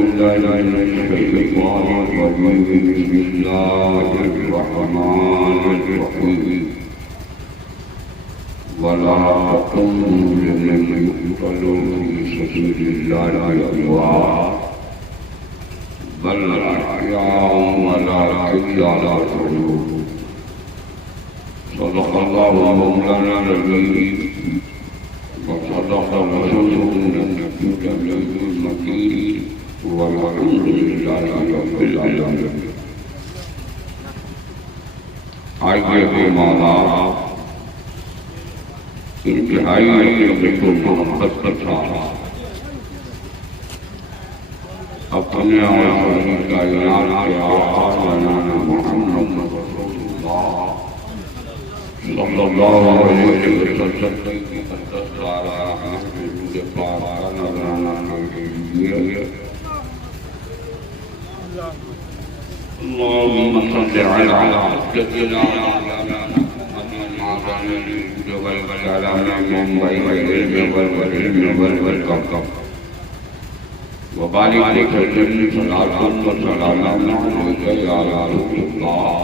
بالله من الشيطان الرجيم بسم الله الرحمن الرحيم ولا تقولوا لمن يقتل في سبيل الله أموات بل أحياء ولكن لا تشعرون صدق الله مولانا العظيم وصدق رسوله النبي المكين والحمد لله رب العالمين. آئیے ہمارا انتہائی محبت کا اپنے آسانی کائنات کے آقا جناب محمد رسول اللہ صلی اللہ علیہ وسلم کی قدس بارگاہ میں درود پاک کا نذرانہ کیجیے. اللهم صل على سيدنا محمد والكلام والعلم والبركة وبارك وسلم صلاة وسلام عليك يا رسول الله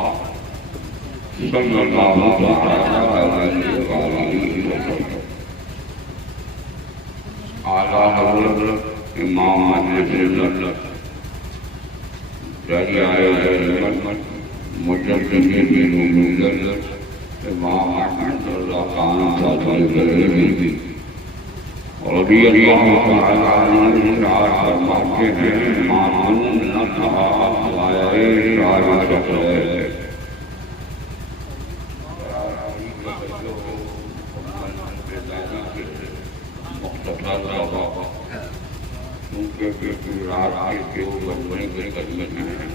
صلى الله عليه وسلم. على حضرت امام مسجد مجدد امام احمد اللہ خان صاحب رضی اللہ تعالی عنہ فرماتے ہیں معمول نہ تھا غیر شاعر ہے کیونکہ رات کے بڑے بڑے قدمے ہیں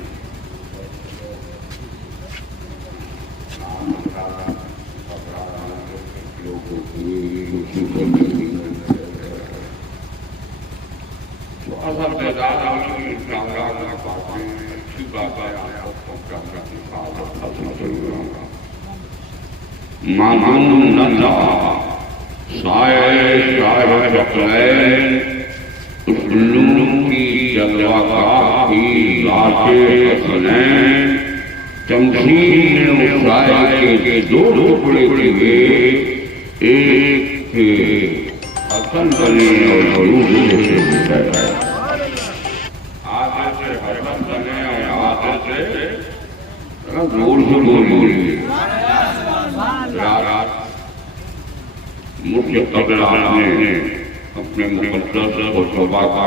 معمول نہ تھا سائے شاعر شکلین اسلوب کی جلوہ گاہ کی ذات حسنین تمثیل مسائل کے دو ٹکڑے ہوئے ایک حسن بنے اور ضرور سے بتایا آدھے سے حسن بنے اور آدھے سے زور سے بولی مفتی قبلہ نے اپنے مقدس و صبح کا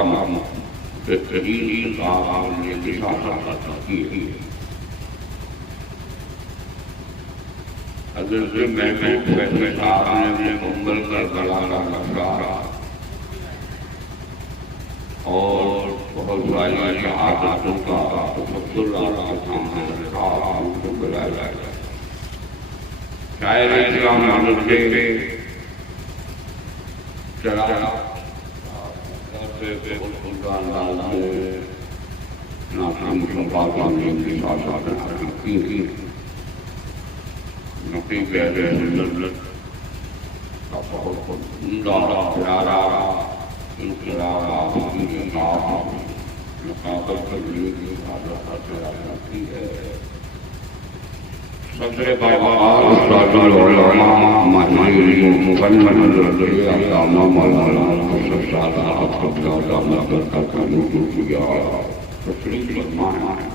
بہترین کام نے بشارت کی ہے. حضرت محمود فیصل صاحب نے ممبر کربلا کا نقشہ اور بہت ساری شہادتوں کا تفصیل کے سامنے رکھا بلایا. شاعر اسلام حضرت چلا ناظم مصطفیٰ کی ساتھ کی نقی پیارے سنت کا بہت عمدہ پیارا انقلاب کی نقاب نقابت کرنے کی حاضر کی ہے. صدر بابا استاد العلماء ماہر مفنن رضی علامہ مولانا حسن صاحب قبل علامہ برکت کا نور کیا تشریف فرمایا.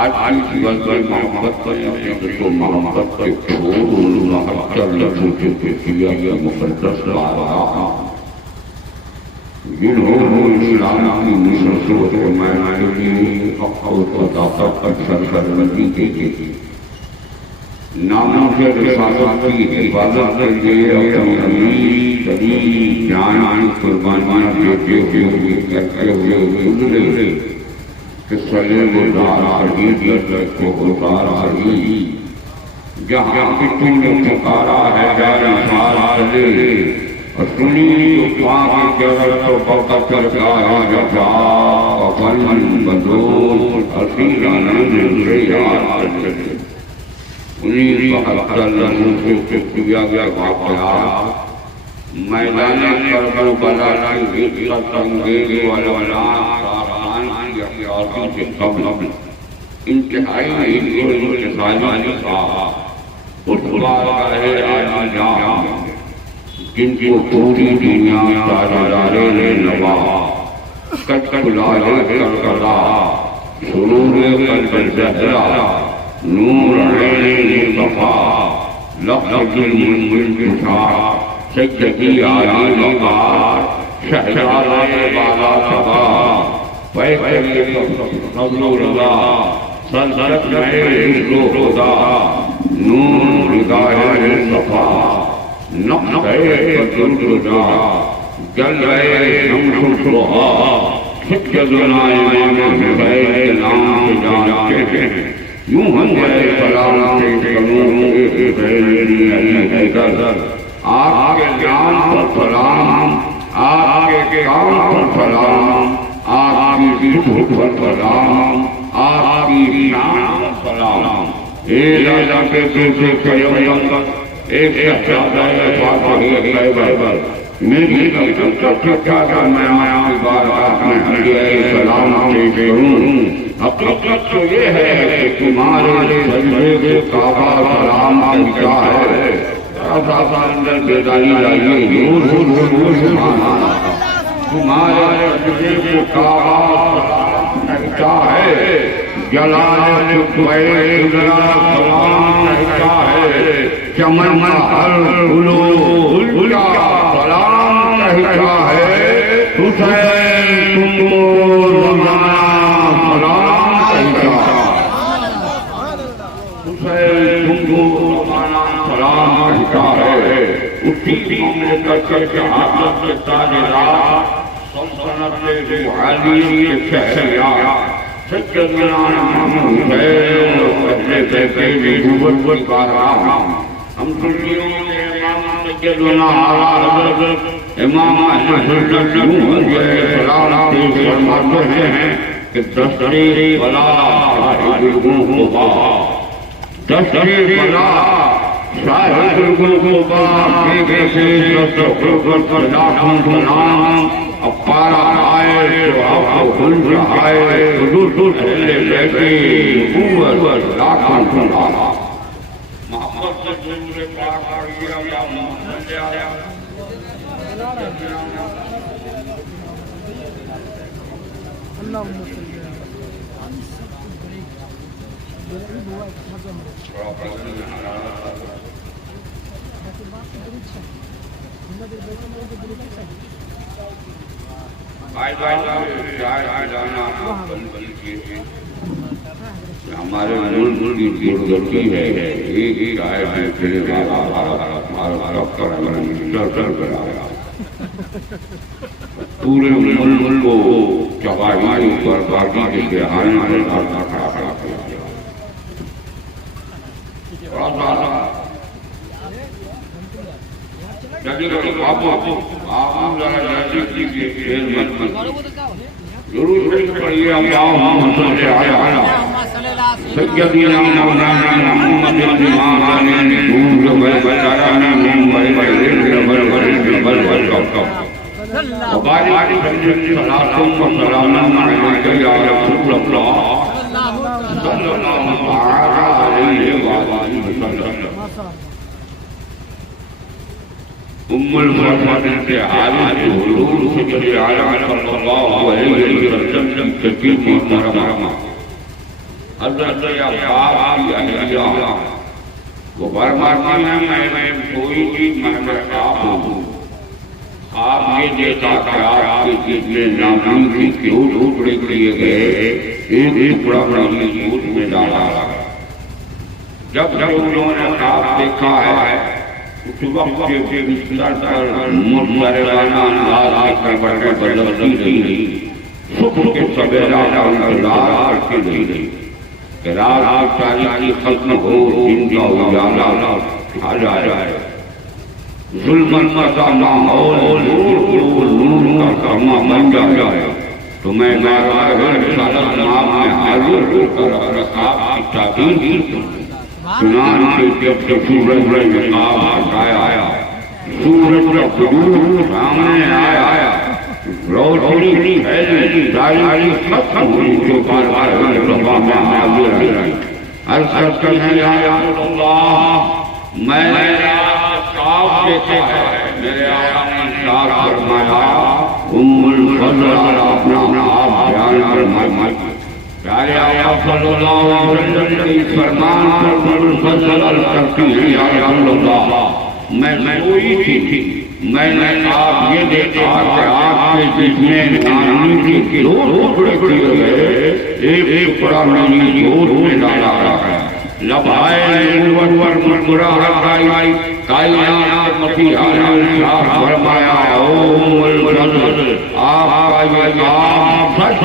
آج کی وقت محبت کو محبت کے چھوڑ محبت لفظوں کے کیا گیا مقدس بارگاہ جنہوں اسلام کی نصرت و حمایت کے لیے حق و طاقت پر سرگردی کی ناموں سے رسالت کی حفاظت کے لیے اپنی امیر شریف جان قربانیاں دیتے ہوئے کرتے ہوئے گزرے کہ سلیم دار حقیقت کو اتار آئی جہاں کہ تم نے پکارا ہے جاری سال چلے اور سنی پاک جگہ تو بہت کر گایا جا اپن بدول اسیرانہ سے یاد کرتے 1972 سے کیا گیا واقعات میدان کربلا کی عزت انگیز والا کی احتیاطی سے قبل انتہائی انتصالی تھا اس بارگاہ عالی جان جن کو پوری دنیا تاجدارے نوا کچکلائے کربلا سرور قلب زہرا نور عین مصطفیٰ لفظ المنتشار سیدی عالی مقار شہزادہ بالا صبا پیغمبر رسول اللہ سلطنت میں عزت و خدا نور رضا مصطفیٰ نقطۂ تجربہ جلوۂ شمس الضحیٰ سیدنا امام حسین نام جانتے ہیں یوں ہم سلام سے کروں حیدر آپ کے نام پر سلام آپ کے کام پر سلام آپ کی عزت پر سلام آپ کی شان پر سلام اے لالا کے دوسرے پیغمبر ایک شہزادہ فاطمی خیبر میری حقیقت کیا میں آیا بارگاہ میں علیہ السلام سے کروں حقیقت تو یہ ہے کہ تمہارے سجدے سے کعبہ سلام پہنچا ہے اندر بیداری لائیے تمہارے سجدے سے کعبہ سلام پہنچا ہے جلال سلام پہنچا ہے چمن ہر پھولو سلام کہتا ہے حسین تم کو زمانہ سلام کہتا حسین تم کو زمانہ سلام کہتا ہے اسی مملکت کے شہادت کے تاجدار سلطنت عالی کے شہریار سیدنا امام حسین اپنے بیٹے کی نبوت کا نام ہم سنیوں کے امام سیدنا حضرت امام احمد سلام پیش فرماتے ہیں کہ دستی بلا صاحب القبا دستی بلا صاحب القبا کے سے لاکھوں سلام اپارا آئے تو آپ کو خلف آئے حضور اہل بیت نبوت لاکھوں سلام محبت سے جنور پاک آئیے یا محمد سے آیا ہمارے ملک کی بزرگی ہے ایک چائے میں پھر پورے ملک کو چوبائی پر باقی کے آنے ضرور پڑھیے اللہم صلی علی سیدنا مولانا محمد الامام نور بلغنا من وبارك صلاة وسلام عليك يا رسول الله صلى الله عليه وسلم ام الفرقان کے عالم حضور صلی اللہ علیہ وسلم کی محترمہ حضرت عباس کی اہلیہ وہ فرماتی ہیں میں کوئی چیز میں آپ ہوں آپ یہ دیکھا کہ آپ کے جتنے ناموں کی ٹکڑے کیے گئے ایک ٹکڑا مسجد میں ڈالا جب انہوں نے آپ دیکھا ہے اس وقت کے بستر پر مضطربانہ انداز میں بڑے بدلتی رہی صبح کے سویرا کا انتظار کرتی رہی کہ رات تاریکی ختم ہو دن کا اجالا آ جائے ظلمت کا ماحول نور کا ساما بن جائے تو میں رسالت نام میں حاضر ہو کر آپ کی تعظیم کی چنانچہ جب سورج میں نقاب ہٹایا سورج کا وجود سامنے آیا، روشنی پھیلی، دائی ختم ہوئی تو بار بار رضا میں حاضر آئی۔ عرض کرتے ہیں یا رسول اللہ، میں صاف دیکھا ہے، میرے آقا نے صاف فرمایا، ام الفضل اپنا آپ بیان فرمائی۔ پیارے آقا صلی اللہ علیہ وسلم کے فرمان پر ام الفضل کرتی ہیں یا رسول اللہ، میں سوئی تھی، میں نے آپ یہ دیکھا کہ آپ کے جسم نارنگی کے دو ٹکڑے کیے گئے، ایک ٹکڑا میری گود میں ڈالا گیا، لبھائے نبوت پر مسکرا رکھائی، کائنات مسیحا نے صاف فرمایا، او ام الفضل آپ کا یہ کام سچ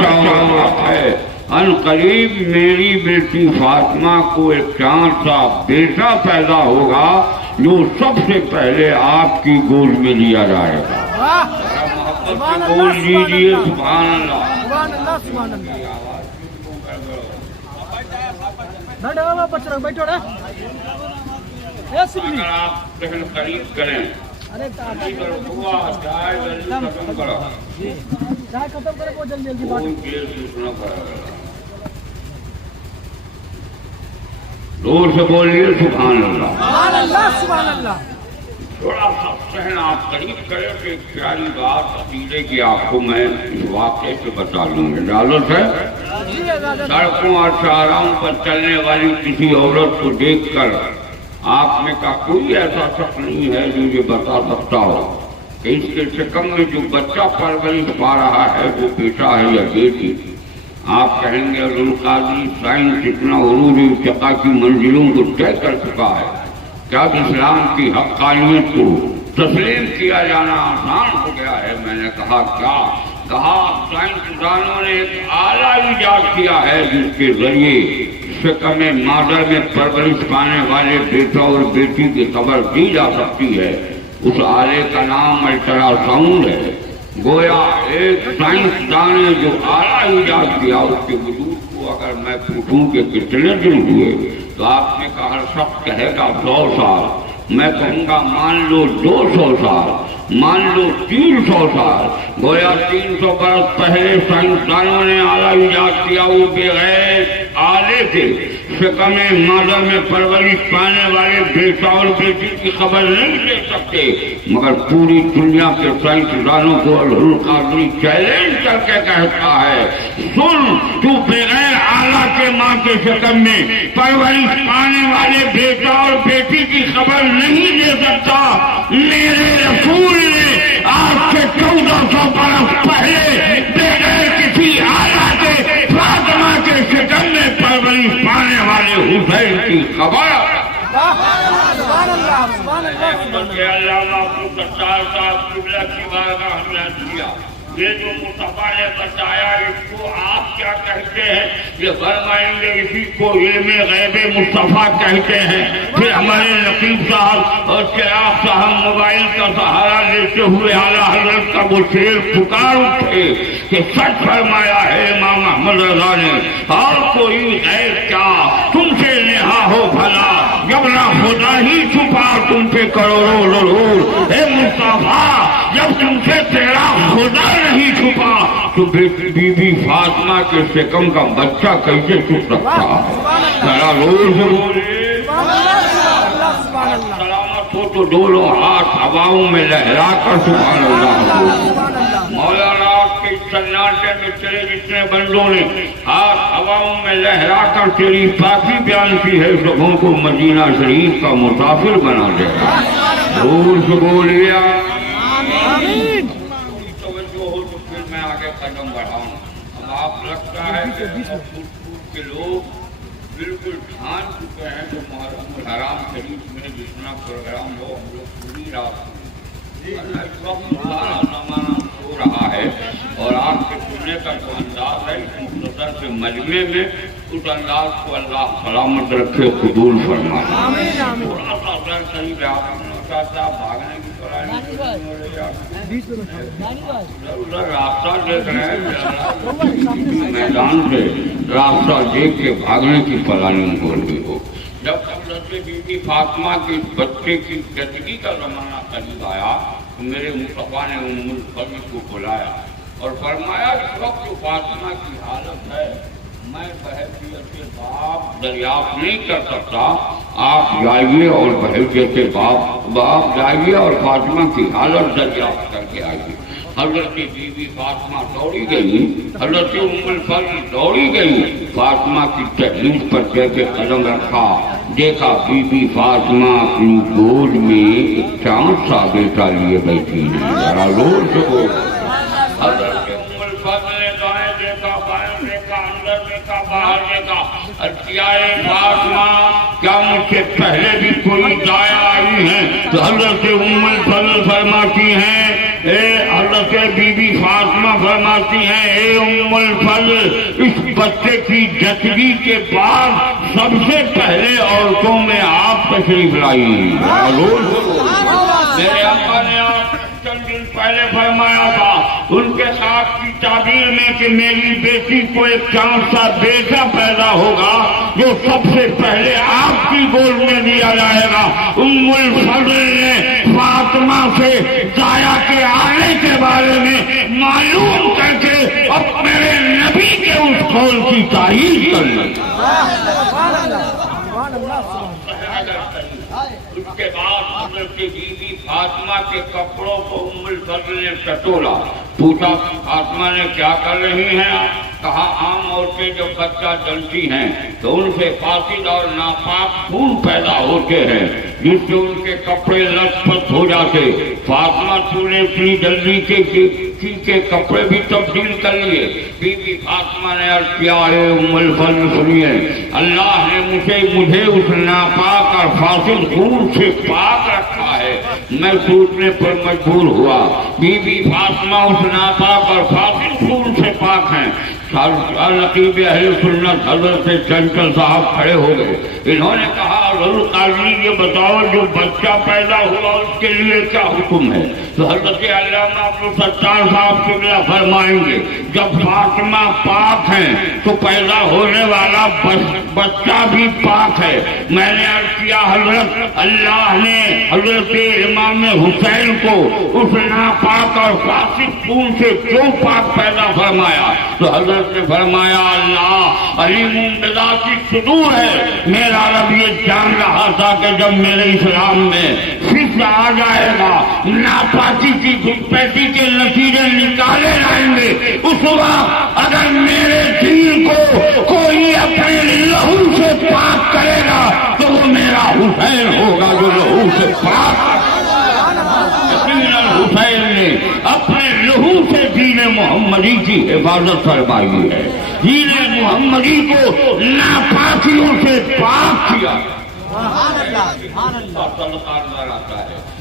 ہے، ان قریب میری بیٹی فاطمہ کو ایک چاند سا بیٹا پیدا ہوگا جو سب سے پہلے آپ کی گود میں لیا جائے گا۔ بول لیجیے سبحان اللہ، سبحان اللہ، سبحان اللہ۔ اگر آپ ذہن قریب کریں، زور سے بولیے سبحان اللہ، سبحان اللہ، سبحان اللہ۔ تھوڑا سا ذہن آپ قریب کریں کہ ایک پیاری بات عقیدے کی آپ کو میں اس واقعے سے بتا دوں گا۔ اجازت ہے؟ سڑکوں اور چوراہوں پر چلنے والی کسی عورت کو دیکھ کر آپ نے کہا کوئی ایسا شخص نہیں ہے جو یہ بتا سکتا ہو کہ اس کے شکم میں جو بچہ پرورش پا رہا ہے وہ بیٹا ہے یا بیٹی۔ آپ کہیں گے ذوالقادری سائنس اتنا عروج ارتقاء کی منزلوں کو طے کر چکا ہے کہ اب اسلام کی حقانیت کو تسلیم کیا جانا آسان ہو گیا ہے۔ میں نے کہا کیا؟ کہا سائنسدانوں نے ایک آلہ ایجاد کیا ہے جس کے ذریعے شکم مادر میں پرورش پانے والے بیٹا اور بیٹی کی خبر دی جا سکتی ہے۔ اس آلے کا نام الٹرا ساؤنڈ ہے۔ گویا ایک سائنسدان نے جو آلہ ایجاد کیا اس کے وجود کو اگر میں پوچھوں کہ کتنے دن ہوئے تو آپ نے کہا ہر شخص کہے گا 100 سال، میں کہوں گا مان لو 200 سال، مان لو 300 سال۔ گویا 300 برس پہلے سائنسدانوں نے آلہ ایجاد کیا، وہ بغیر آلے کے شکم مادر میں پرورش پانے والے بیٹا اور بیٹی کی خبر نہیں دے سکتے، مگر پوری دنیا کے سائنسدانوں کو ذوالقادری چیلنج کر کے کہتا ہے سن، تو بغیر آلہ کے ماں کے شکم میں پرورش پانے والے بیٹا اور بیٹی کی خبر نہیں دے سکتا۔ میرے رسول نے آج سے 1400 برس پہلے بغیر کسی آلہ کے فاطمہ کے شکم میں پرورش پانے والے حسین کی خبر علامہ عبدالستار صاحب قبلہ کی بارگاہ میں دیا۔ یہ جو مصطفیٰ نے بتایا اس کو آپ کیا کہتے ہیں؟ یہ فرمائیں گے اسی کو علم غیب مصطفیٰ کہتے ہیں۔ پھر ہمارے نقیب صاحب اور چراغ صاحب موبائل کا سہارا لیتے ہوئے اعلیٰ حضرت کا وہ شعر پکار اٹھے کہ سچ فرمایا ہے امام محمد رضا نے، اور کوئی غیر کیا تم سے نہا ہو بھلا، جب نہ خدا ہی چھپا تم پہ کروڑوں ضرور۔ اے مصطفیٰ جب تم سے تیرا خدا نہیں چھپا تو بی بی فاطمہ کے شکم کا بچہ کیسے چھپ سکتا؟ ذرا زور سے بولے سلامت ہو تو دونوں ہاتھ ہواؤں میں لہرا کر سبحان اللہ۔ مولانا کے سناٹے میں تیرے جتنے بندوں نے ہاتھ ہواؤں میں لہرا کر تیری پاکی بیان کی ہے، سبوں کو مدینہ شریف کا مسافر بنا دے گا۔ زور سے بولے آمین۔ توجہ ہو تو پھر میں آگے قدم بڑھاؤں۔ اب آپ لگتا ہے کہ لوگ بالکل ٹھان چکے ہیں کہ محرم الحرام شریف میں جتنا پروگرام ہو ہم لوگ پوری رات اس وقت سارا زمانہ ہو رہا ہے، اور آپ کے سننے کا جو انداز ہے اس مختصر سے مجمع میں اس انداز کو اللہ سلامت رکھے، قبول فرمائے۔ تھوڑا سا ذرا قریب ہے، آپ بھاگنے کی ادھر راستہ دیکھ رہے ہیں، میدان سے راستہ دیکھ کے بھاگنے کی پلاننگ ہو رہی ہو۔ جب تک حضرت بی بی فاطمہ کے بچے کی زندگی کا زمانہ قریب آیا تو میرے مصطفیٰ نے ام الفضل کو بلایا اور فرمایا اس وقت جو فاطمہ کی حالت ہے میں بحیثیت باپ دریافت نہیں کر سکتا، آپ جائیے اور بحیثیت باپ جائیے اور فاطمہ کی حالت دریافت کر کے آئیے۔ حضرت بی بی فاطمہ دوڑی گئی، حضرت ام الفضل دوڑی گئی، فاطمہ کی تحریر پر جا کے قدم رکھا، دیکھا بی بی فاطمہ اپنی گود میں ایک چاند سا بیٹا لیے بیٹھی ہے، ذرا زور سے بول۔ حضرت ام الفضل نے دائیں دیکھا، بائیں دیکھا، اندر دیکھا، باہر دیکھا، ارچیائے فاطمہ کیا مجھ سے پہلے بھی کوئی دایا آئی ہیں؟ تو حضرت ام الفضل فرماتی ہیں، اے حضرت بی بی فاطمہ فرماتی ہیں، اے ام الفضل اس بچے کی جچگی کے بعد سب سے پہلے عورتوں میں آپ تشریف لائی۔ میرے ابا نے چند دن پہلے فرمایا تھا ان کے ساتھ کی تعبیر میں کہ میری بیٹی کو ایک چاند سا بیٹا پیدا ہوگا جو سب سے پہلے آپ کی گود میں دیا جائے گا۔ ام الفضل نے فاطمہ سے دایا کے آنے کے بارے میں معلوم کر کے اب میرے نبی کے اس قول کی تعریف کر لی۔ اس کے بعد حضرت بی بی فاطمہ کے کپڑوں کو ام الفضل نے ٹٹولا، پوچھا فاطمہ نے کیا کر رہی ہیں آپ؟ کہا عام عورتیں جب بچہ جنتی ہیں تو ان سے فاسد اور ناپاک خون پیدا ہوتے ہیں جس سے ان کے کپڑے لت پت ہو جاتے۔ فاطمہ تو نے اتنی جلدی کے کپڑے بھی تبدیل کر لیے۔ بی بی فاطمہ نے عرض کیا، اے ام الفضل سنیے، اللہ نے مجھے اس ناپاک اور فاسد خون سے پاک رکھا ہے۔ میں سوچنے پر مجبور ہوا بی بی فاطمہ اس ناپاک اور فاسد خون سے پاک ہیں۔ نقیب اہل سنت حضرت چنچل صاحب کھڑے ہو گئے، انہوں نے کہا حضرت قاضی یہ بتاؤ جو بچہ پیدا ہوا اس کے لیے کیا حکم ہے؟ تو حضرت علامہ عبدالستار صاحب قبلہ فرمائیں گے جب فاطمہ پاک ہیں تو پیدا ہونے والا بچہ بھی پاک ہے۔ میں نے عرض کیا حضرت اللہ نے حضرت امام حسین کو اس ناپاک اور فاسد خون سے کیوں پاک پیدا فرمایا؟ تو حضرت نے فرمایا اللہ علیم بذات الصدور ہے، میرا رب یہ جان رہا تھا کہ جب میرے اسلام میں فسق آ جائے گا، ناپاکی کی گھسپیٹی کے نتیجے نکالے جائیں گے، اس وقت اگر میرے دین کو کوئی اپنے لہو سے پاک کرے گا تو وہ میرا حسین ہوگا جو لہو سے پاک۔ حسین نے اپنے لہو سے دین محمدی کی حفاظت فرمائی ہے، دین محمدی کو ناپاکیوں سے پاک کیا۔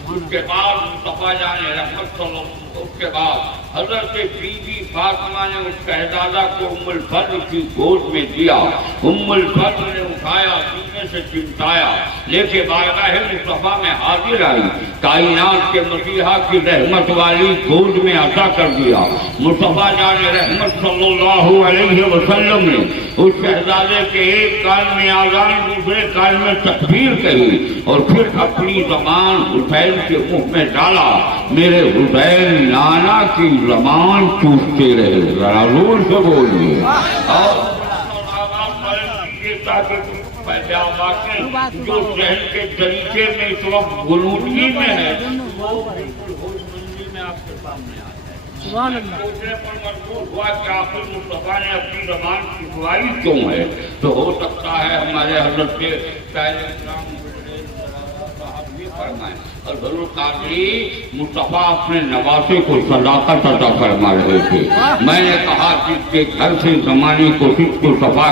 اس کے بعد مصطفیٰ جان رحمت صلی اللہ علیہ وسلم، اس کے بعد حضرت بی بی فاطمہ نے اس شہزادہ کو ام الفضل کی گود میں دیا۔ ام الفضل نے اٹھایا، سینے سے چمٹایا، لے کے بارگاہ مصطفیٰ میں حاضر آئی، کائنات کے مسیحا کی رحمت والی گود میں عطا کر دیا۔ مصطفیٰ جان رحمت صلی اللہ علیہ وسلم نے اس شہزادے کے ایک کان میں اذان دوسرے کان میں تکبیر کہی اور پھر اپنی زبان حسین کے منہ میں ڈالا۔ میرے حسین نانا کی زبان چوستے رہے، ذرا زور سے بولیے۔ جو ذہن کے طریقے میں اس وقت غنودگی میں ہے وہ منزل میں آپ کے سامنے آ جائے۔ سوچنے پر مجبور ہوا کہ آخر مصطفیٰ نے اپنی زبان کی گواہی کیوں ہے؟ تو ہو سکتا ہے ہمارے حضرت کے قائد اکرام صاحب یہ فرمائیں اور ضرور قادری مصطفیٰ اپنے نواسے کو صداقت عطا فرما رہے تھے۔ میں نے کہا جس کے گھر سے زمانے کو صدق و صفا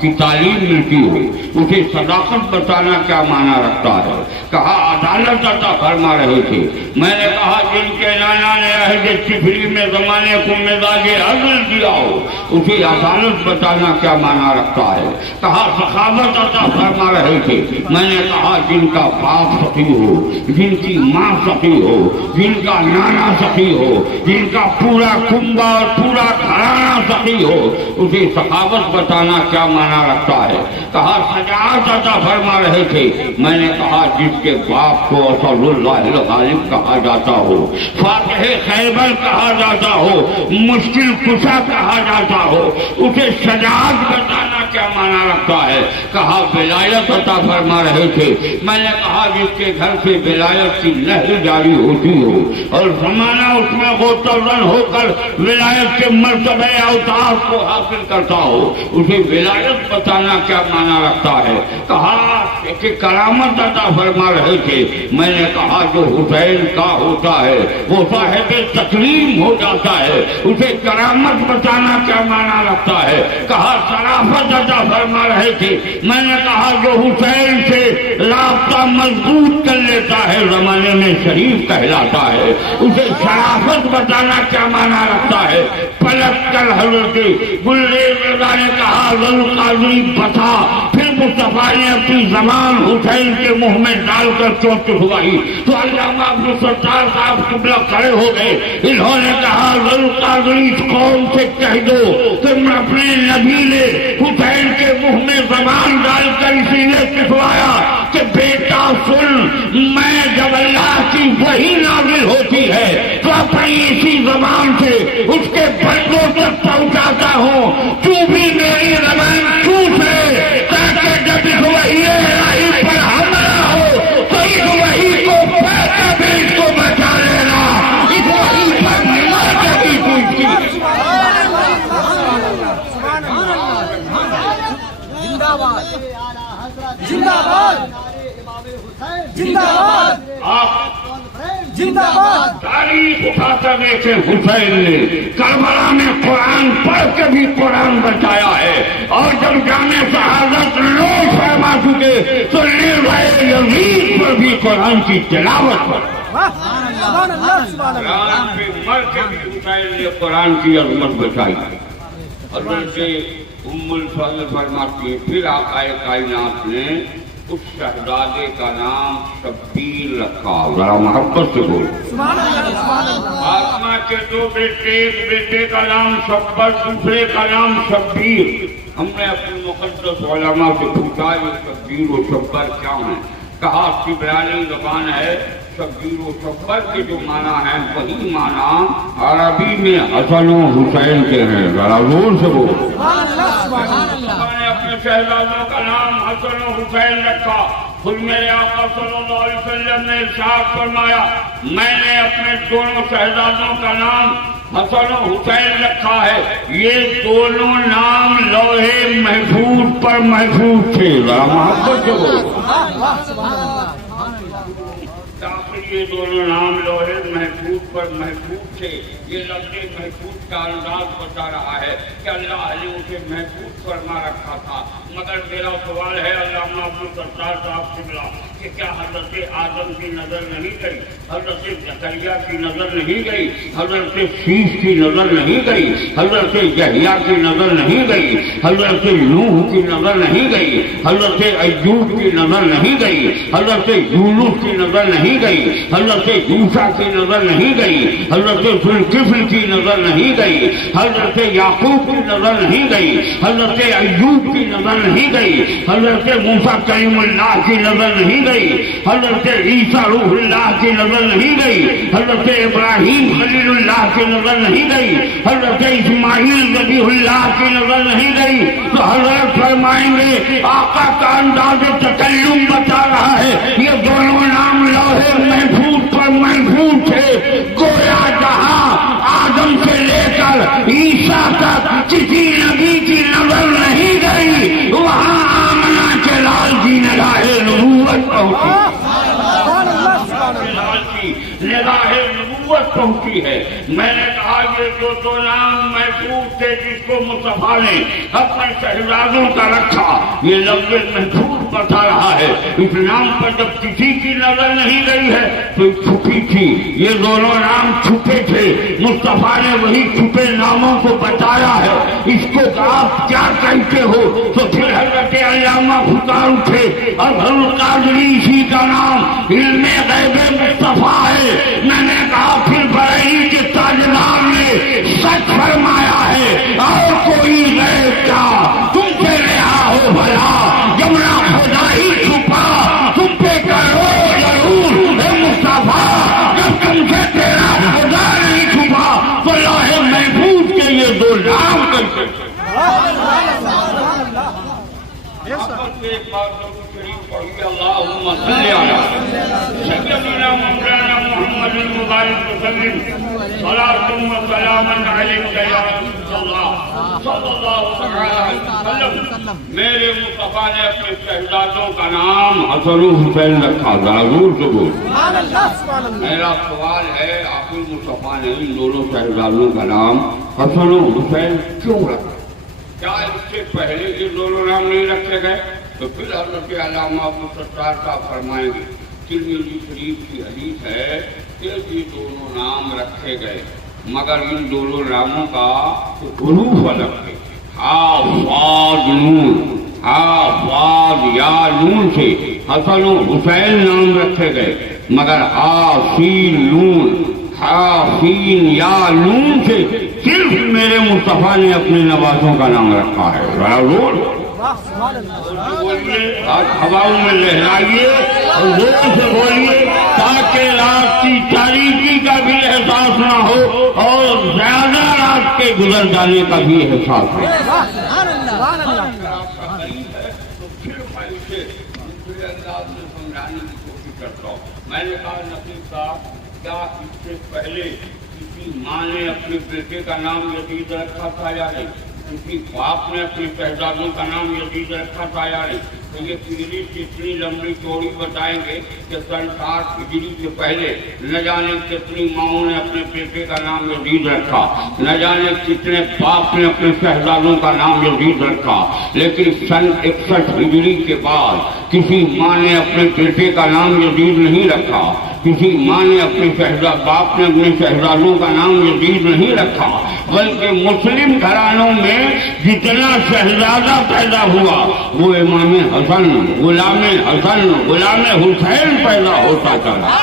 کی تعلیم ملتی ہو اسے صداقت بتانا کیا معنی رکھتا ہے؟ کہا عدالت عطا فرما رہے تھے۔ میں نے کہا جن کے نانا نے عہد صفری میں زمانے کو مزاج عدل دیا ہو اسے عدالت بتانا کیا معنی رکھتا ہے؟ کہا سخاوت عطا فرما رہے تھے۔ میں نے کہا جن کا باپ فقیر ہو، جن کی ماں سخی ہو، جن کا نانا سخی ہو، جن کا پورا کنبہ اور پورا گھرانہ سخی ہو، اسے سخاوت بتانا کیا معنی رکھتا ہے؟ کہا شجاعت عطا فرما رہے تھے، میں نے کہا جس کے باپ کو اسد اللہ الغالب کہا جاتا ہو، فاتح خیبر کہا جاتا ہو، مشکل کشا کہا جاتا ہو، اسے شجاعت بتانا کیا معنی رکھتا ہے؟ کہا ولایت عطا فرما رہے تھے، میں نے کہا جس کے گھر سے ولایت کی نہر جاری ہوتی ہو اور زمانہ اس میں غوطردن ہو کر ولایت کے مرتبہ اوتار کو حاصل کرتا ہو، اسے ولایت بتانا کیا معنی رکھتا ہے؟ کہا کہ کرامت عطا فرما رہے تھے، میں نے کہا جو حسین کا ہوتا ہے وہ صاحب تکریم ہو جاتا ہے، اسے کرامت بتانا کیا معنی رکھتا ہے؟ کہا شرافت عطا فرما رہے تھے، میں نے کہا جو حسین سے رابطہ مضبوط کر لیتا ہے زمانے میں شریف کہلاتا ہے، اسے شرافت بتانا کیا معنی رکھتا ہے؟ پلٹ کر حضرت گلریز رضا نے کہا ذوالقادری بتا، پھر مصطفیٰ نے اپنی زبان حسین کے منہ میں ڈال کر چونک چڑھوائی تو علامہ عبدالستار صاحب قبلہ کھڑے ہو گئے، انہوں نے کہا ذوالقادری قوم سے کہہ دو کہ میں اپنے نبی نے حسین کے منہ میں زبان ڈال کر اسی لیے چڑھوایا کہ بیٹا سن، میں جب اللہ کی وحی نازل ہوتی ہے تو اپنی اسی زبان سے اس کے بندوں تک پہنچاتا ہوں، تو بھی میری زبان چوس ہے تاکہ جب اس وحی الہی پر حملہ ہو تو اس وحی کو پڑھ کر بھی اس کو بچا لینا، اس وحی پر مر کے بھی تو اس کی زندہ باد زندہ باد زندہ باد زندہ باد۔ تاریخ اٹھا کر دیکھے حسین نے کربلا میں قرآن پڑھ کے بھی قرآن بچایا ہے، اور جب جامع شہادت لوگ فرما چکے تو نیروائے یزید پر بھی قرآن کی تلاوت پر قرآن پہ مر کے بھی حسین نے قرآن کی عظمت بچائی۔ حضرت ام الفضل فرماتی ہے پھر آقا کائنات نے اس شہزادے کا نام شبیر رکھا، ذرا محبت سے بول۔ فاطمہ کے دو بیٹے، ایک بیٹے کا نام شبر، دوسرے کا نام شبیر۔ ہم نے اپنے مقدس علماء سے پوچھا یہ شبیر و شبر کیا ہیں؟ کہا اس کی بیانی زبان ہے، شبیر و شبر کے جو معنی ہیں وہی معنی عربی میں حسن و حسین کے ہیں، ذرا زور سے بول۔ میں نے اپنے شہزادوں کا نام حسن و حسین رکھا، خود میرے آقا صلی اللہ علیہ وسلم نے ارشاد فرمایا میں نے اپنے دونوں شہزادوں کا نام حسن و حسین رکھا ہے، یہ دونوں نام لوح محفوظ پر محفوظ تھے، ذرا محبت سے بول۔ یہ دونوں نام لوح محفوظ پر محفوظ تھے، یہ لفظ محفوظ کا انداز بتا رہا ہے کہ اللہ نے اسے محفوظ فرما رکھا تھا۔ مگر میرا سوال ہے علامہ عبدالستار صاحب سے ملا کہ کیا حضرت آدم کی نظر نہیں گئی، حضرت زکریا کی نظر نہیں گئی، حضرت شیش کی نظر نہیں گئی، حضرت یحییٰ کی نظر نہیں گئی، حضرت نوح کی نظر نہیں گئی، حضرت ایوب کی نظر نہیں گئی، حضرت یونس کی نظر نہیں گئی، حضرت موسیٰ کی نظر نہیں گئی، حضرت ذوالکفل کی نظر نہیں گئی، حضرت یعقوب کی نظر نہیں گئی، حضرت ایوب کی نظر نہیں گئی، حضرت موسیٰ کلیم اللہ کی نظر نہیں گئی، حضرت عیسیٰ روح اللہ کی نظر نہیں گئی، حضرت ابراہیم خلیل اللہ کی نظر نہیں گئی، حضرت اسماعیل ذبیح اللہ کی نظر نہیں گئی، تو حضرت فرمائیں گے آقا کا انداز تکلم بتا رہا ہے یہ دونوں نام لوح محفوظ پر محفوظ تھے، گویا جہاں آدم سے لے کر عیسیٰ تک کسی نبی کی نظر نہیں گئی، وہاں آمنہ کے لال کی نگاہ نبوت پہنچی، نگاہ نبوت پہنچی ہے. میں نے کہا یہ جو دو نام محفوظ تھے جس کو مصطفیٰ نے اپنے شہزادوں کا رکھا, یہ لفظ محفوظ بتا رہا ہے. اس نام پر جب کسی کی نظر نہیں رہی ہے تو چھپی تھی. یہ دونوں نام چھپے تھے, مصطفیٰ نے وہی چھپے ناموں کو بتایا ہے. اس کو آپ کیا کہتے ہو؟ تو پھر حضرت علامہ پکار اٹھے اور القادری اسی کا نام علم غیب مصطفیٰ ہے. میں نے کہا پھر بریلی کے تاجدار نے سچ فرمایا ہے, اور کوئی غیب کیا تم سے رہا ہو بھلا, جمنا خدا ہی چھپا تم پہ کرو ضرور اے مصطفیٰ, جب تم سے تیرا خدا نہیں چھپا تو لوح محفوظ کے یہ دو نام کیسے. ایک بات اللہم صلی علی سیدنا مولانا محمد المبارک وسلم صلاۃ و سلام علیک یا رسول اللہ صلی اللہ علیہ وسلم. میرے مصطفیٰ نے اپنے شہزادوں کا نام حسن و حسین رکھا. ضرور سے بول. میرا سوال ہے آخر مصطفیٰ نے ان دونوں شہزادوں کا نام حسن و حسین کیوں رکھا؟ کیا اس سے پہلے یہ دونوں نام نہیں رکھے گئے؟ تو پھر حضرت علامہ ابو ستار صاحب فرمائیں گے ترمذی شریف کی حدیث ہے کہ یہ دونوں نام رکھے گئے, مگر ان دونوں ناموں کا حروف الگ تھے. ہا صاد نون, ہا صاد یا نون سے حسن و حسین نام رکھے گئے, مگر ہا سین نون, ہا سین یا نون سے صرف میرے مصطفیٰ نے اپنے نوازوں کا نام رکھا ہے. ضرور آج ہواؤں میں لہرائیے اور زور سے بولیے تاکہ رات کی تاریکی کا بھی احساس نہ ہو اور زیادہ رات کے گزر جانے کا بھی احساس ہو. سمجھانے کی کوشش کرتا ہوں. میں نے کہا نقیب صاحب کیا اس سے پہلے کسی ماں نے اپنے بیٹے کا نام یزید رکھا تھا یا نہیں؟ کسی باپ نے اپنے شہزادوں کا نام یزید رکھا تھا یا نہیں؟ تو یہ فہرست اتنی لمبی چوڑی بتائیں گے کہ سن 60 ہجری سے پہلے نہ جانے کتنی ماؤں نے اپنے بیٹے کا نام یزید رکھا, نہ جانے کتنے باپ نے اپنے شہزادوں کا نام یزید رکھا, لیکن سن 61 ہجری کے بعد کسی ماں نے اپنے بیٹے کا نام یزید نہیں رکھا, کسی ماں نے اپنے باپ نے اپنے شہزادوں کا نام یزید نہیں رکھا, بلکہ مسلم گھرانوں میں جتنا شہزادہ پیدا ہوا وہ امام حسن, غلام حسن, غلام حسین پیدا ہوتا چلا.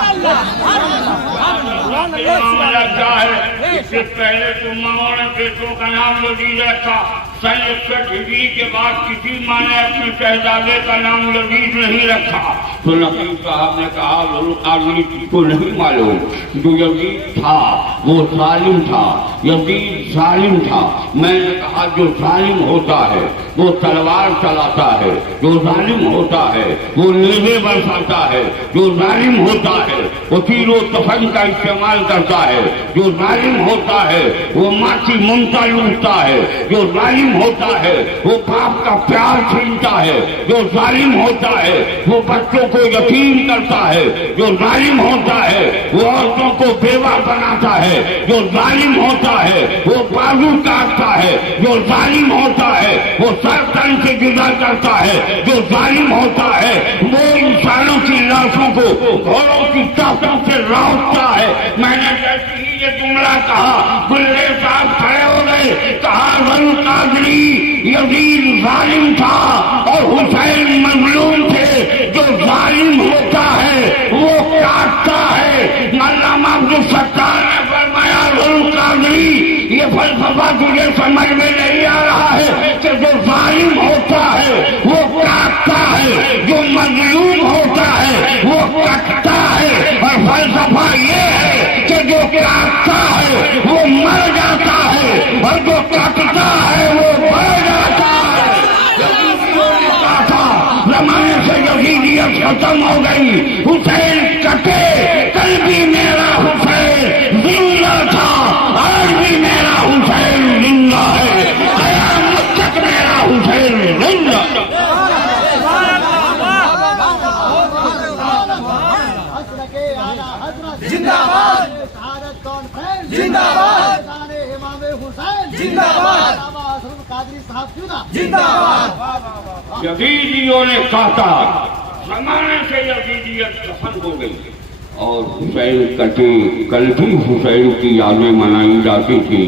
معاملہ کیا ہے؟ اس سے پہلے تو ماں نے بیٹوں کا نام یزید رکھا, سن 61 ہجری کے بعد کسی ماں نے اپنے شہزادے کا نام یزید نہیں رکھا. تو نقیب صاحب نے کہا القادری کو نہیں معلوم, جو یزید تھا وہ ظالم تھا, یزید ظالم تھا. میں نے کہا جو ظالم ہوتا ہے وہ تلوار چلاتا ہے, جو ظالم ہوتا ہے وہ نیزے برساتا ہے, جو ظالم ہوتا ہے وہ تیر و تفنگ کا استعمال کرتا ہے, جو ظالم ہوتا ہے وہ ماچی ممتا لوٹتا ہے, جو ظالم ہوتا ہے وہ باپ کا پیار چھینتا ہے, جو ظالم ہوتا ہے وہ بچوں کو یتیم کرتا ہے, جو ظالم ہوتا ہے وہ عورتوں کو بیوہ بناتا ہے, جو ظالم ہوتا ہے وہ بازو کاٹتا ہے, جو ظالم ہوتا ہے وہ سر تن سے جدا کرتا ہے, جو ظالم ہوتا ہے وہ انسانوں کی لاشوں کو گھوڑوں کی ٹانگوں سے روکتا ہے. میں نے جیسے ہی یہ جملہ کہا گلے صاحب کھڑے ہو گئے, کہا القادری یزید ظالم تھا اور حسین مظلوم تھے, جو ظالم ہوتا ہے وہ کاٹتا ہے. علامہ عبد الستار نے فرمایا القادری یہ فلسفہ تجھے سمجھ میں نہیں آ رہا ہے کہ جو ظالم ہوتا ہے وہ کاٹتا ہے, جو مظلوم ہوتا ہے وہ کٹتا ہے, اور فلسفہ یہ ہے کہ جو کاٹتا ہے وہ مر جاتا ہے اور جو کٹتا ہے وہ بڑھ جاتا ہے. زمانے سے یزیدیت ختم ہو گئی, حسین کٹے, کل بھی میرا حسین زندہ تھا, آج بھی میرا حسین زندہ ہے, قیامت تک میرا حسین زندہ ہے. زندہ باد. زندہ باد علامہ حسن قادری صاحب کیوں نہ زندہ باد یزیدیوں نے کہا زمانے سے یزیدیت ختم ہو گئی اور حسین کٹے کل بھی حسین کی یادیں منائی جاتی تھی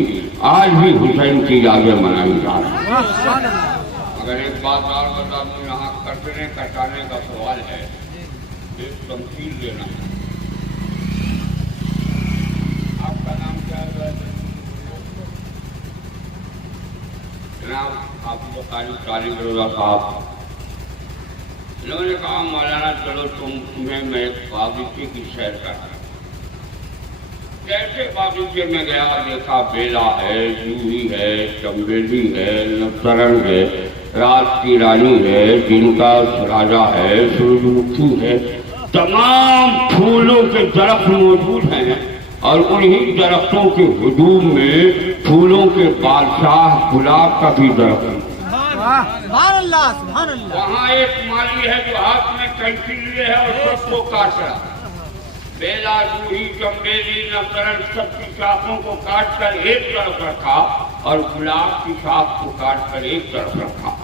آج بھی حسین کی یادیں منائی جاتی ہیں اگر ایک بات اور بتا دوں یہاں کٹنے کٹانے کا سوال ہے ایک تمثیل دینا آپ کا نام کیا ہے جناب آپ کو طالب رضا صاحب انہوں نے کہا مولانا چلو تمہیں میں باغیچے کی سیر کرا جیسے باغیچے میں گیا دیکھا بیلا ہے جوہی ہے چمبیلی ہے نفسرن ہے رات کی رانی ہے دن کا راجا ہے سورج مکھی ہے تمام پھولوں کے درخت موجود ہیں اور انہی درختوں کے ہجوم میں پھولوں کے بادشاہ گلاب کا بھی درخت ہے سبحان اللہ سبحان اللہ وہاں ایک مالی ہے جو ہاتھ میں کینچی لیے ہے اور سب کو کاٹ رہا بیلا جوہی چمبیلی نفسرن سب کی شاخوں کو کاٹ کر ایک طرف رکھا اور گلاب کی شاخ کو کاٹ کر ایک طرف رکھا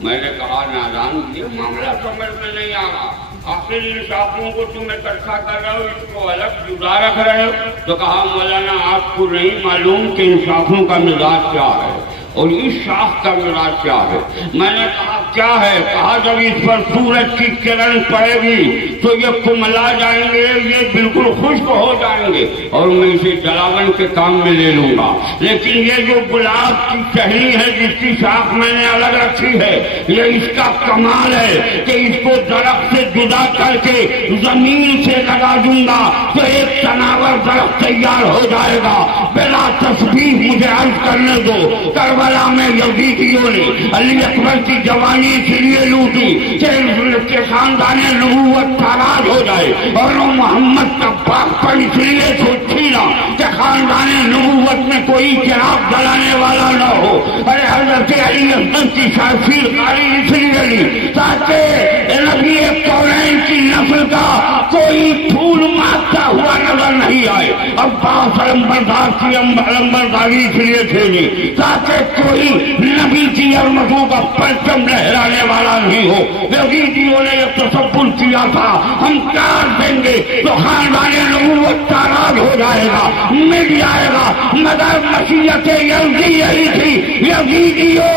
میں نے کہا نادان یہ معاملہ سمجھ میں نہیں آ رہا آخر ان شاخوں کو تم اکٹھا کر رہے ہو اس کو الگ جدا رکھ رہے ہو تو کہا مولانا آپ کو نہیں معلوم کہ ان شاخوں کا مزاج کیا ہے اور اس شاخ کا مزاج کیا ہے میں نے کہا کیا ہے کہا جب اس پر سورج کی کرن پڑے گی تو یہ کملا جائیں گے یہ بالکل خشک ہو جائیں گے اور میں اسے جلاون کے کام میں لے لوں گا لیکن یہ جو گلاب کی ٹہنی ہے جس کی شاخ میں نے الگ رکھی ہے یہ اس کا کمال ہے کہ اس کو درخت سے جدا کر کے زمین سے لگا دوں گا تو ایک تناور درخت تیار ہو جائے گا بلا تسبیح مجھے عرض کرنے دو کربلا میں یزیدیوں نے علی اکبر کی جوانی اس لیے لوٹی کہ خاندان نبوت تاراج ہو جائے اور وہ محمد کا باپ پر اس لیے چھینا کہ خاندان نبوت میں کوئی چراغ جلانے والا نہ ہو ارے حضرت علی اکبر کی شافیر قاری اس لیے لی تاکہ نبی کونین کی نسل کا کوئی پھول ماتتا ہوا نظر نہیں آئے عباس علمبردار کی علمبرداری اس لیے تھیلی تاکہ کوئی نبی کی عظمتوں کا پرچم لہرانے والا نہیں ہو یزیدیوں نے یہ تصور کیا تھا ہم کاٹ دیں گے تو خاندان نبوت تاراج ہو جائے گا مٹ جائے گا مگر مشیت یزدی یہی تھی یزیدیوں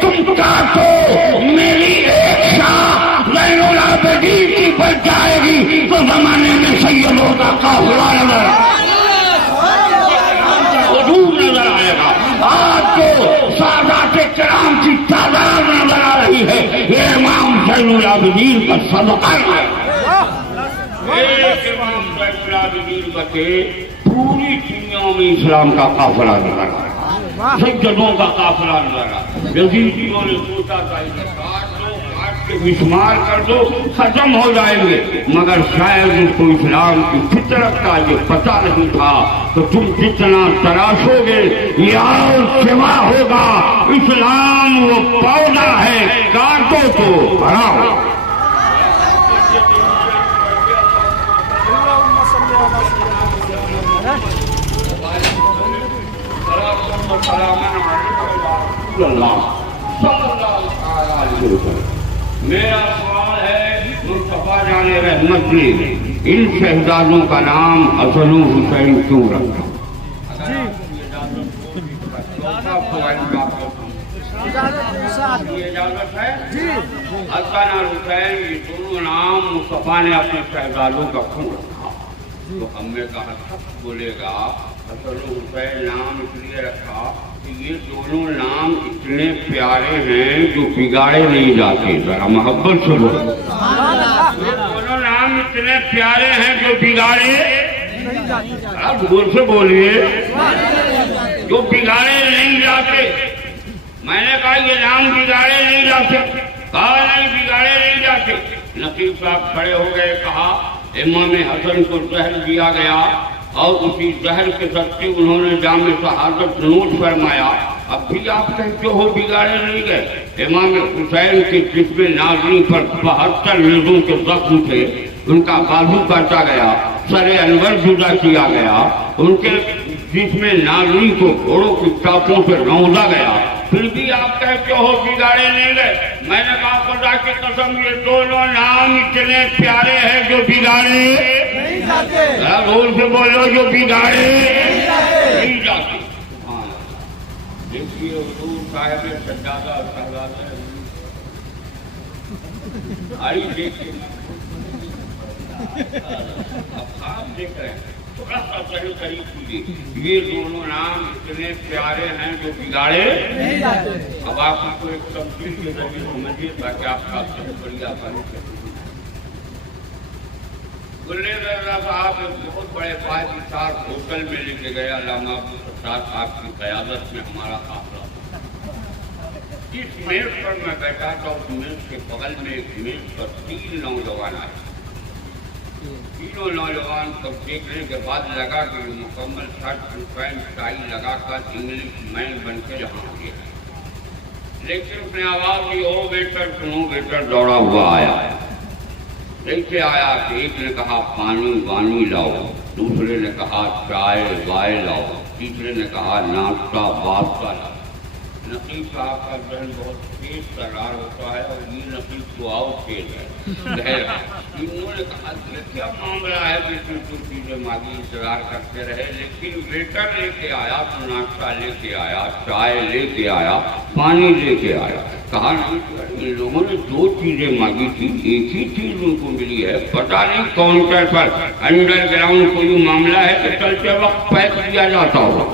تم کاٹو میری ایک شاہ زین العابدین کی بچ جائے گی تو زمانے میں سیدوں کا قافلہ نظر نظر آئے گا آج تو سادات کرام کی تعداد نظر آ رہی ہے یہ امام زین العابدین کا صدقہ ہے ایک امام زین العابدین بچے پوری دنیا میں اسلام کا قافلہ نظر آ رہا سجدوں کا قافلہ نظر آ رہا یزیدیوں نے سوچا تھا مسمار کر دو ختم ہو جائیں گے مگر شاید اس کو اسلام کی فطرت کا یہ پتہ نہیں تھا تو تم جتنا تراشو گے یا سوا ہوگا اسلام وہ پودا ہے کاٹو تو بڑھاؤ میرا سوال ہے مصطفیٰ جان رحمت نے ان شہزادوں کا نام حسن و حسین کیوں رکھا اجازت ہے حسن اور حسین یہ دونوں نام مصطفیٰ نے اپنے شہزادوں کا کیوں رکھا تو ہم نے کہا سب بولے گا حسن و حسین نام اس لیے رکھا یہ دونوں نام اتنے پیارے ہیں جو بگاڑے نہیں جاتے ذرا محبت سے بولو یہ دونوں نام اتنے پیارے ہیں جو بگاڑے آپ زور سے بولیے جو بگاڑے نہیں جاتے میں نے کہا یہ نام بگاڑے نہیں جاتے کہا نہیں بگاڑے نہیں جاتے نقیب صاحب کھڑے ہو گئے کہا امام حسن کو زہر دیا گیا اور اسی زہر کے صدقے انہوں نے جام شہادت نوٹ فرمایا اب بھی آپ کہتے ہو بگاڑے نہیں گئے امام حسین کے جسم ناظرین پر 72 نیزوں کے زخم تھے ان کا بازو کاٹا گیا سر انور جدا کیا گیا ان کے جس میں ناگری کو گھوڑوں کی ٹاپوں سے روندا گیا، پھر بھی آپ کہتے ہو بگاڑے نہیں گئے۔ میں نے کہا خدا کی قسم یہ دونوں نام اتنے پیارے ہیں جو بگاڑے نہیں جاتے، ذرا زور سے بولو، جو بگاڑے نہیں جاتے۔ ہاں دیکھیے حضور صاحب سجادہ سجادہ آئی دیکھیے، اب آپ دیکھ رہے ہیں، تھوڑا سا صحیح قریب کیجیے، یہ دونوں نام اتنے پیارے ہیں جو بگاڑے نہیں جاتے۔ اب آپ کو ایک تفصیل کے ذریعے سمجھیے تاکہ آپ کا بڑی آسانی سے گلے رضا صاحب ایک بہت بڑے 5 اسٹار ہوٹل میں لے کے گئے علامہ عبدالستار صاحب کی قیادت میں ہمارا قافلہ۔ اس میز پر میں بیٹھا تھا، اس میز کے بغل میں ایک میز پر 3 نوجوان آئے۔ تینوں نوجوان کو دیکھنے کے بعد لگا کہ وہ مکمل شرٹ پینٹ ٹائی لگا کر انگلش مین بن کے یہاں آئے، لیکن اس نے آواز دی، او ویٹر سنو، ویٹر دوڑا ہوا آیا۔ ایسے آیا کہ ایک نے کہا پانی وانی لاؤ، دوسرے نے کہا چائے وائے لاؤ، تیسرے نے کہا ناشتہ واسطہ لاؤ۔ نقیب صاحب کا ذہن بہت تیز ترار ہوتا ہے اور یہ نقیب تو آؤ تیز ہے۔ انہوں نے کہا کیا معاملہ ہے، بالکل تو چیزیں مانگی انتظار کرتے رہے، لیکن ویٹر لے کے آیا تو ناشتہ لے کے آیا، چائے لے کے آیا، پانی لے کے آیا۔ کہا ان لوگوں نے 2 چیزیں مانگی تھی، ایک ہی چیز ان کو ملی ہے، پتہ نہیں کاؤنٹر پر انڈر گراؤنڈ کوئی معاملہ ہے کہ چلتے وقت پیک کیا جاتا ہو۔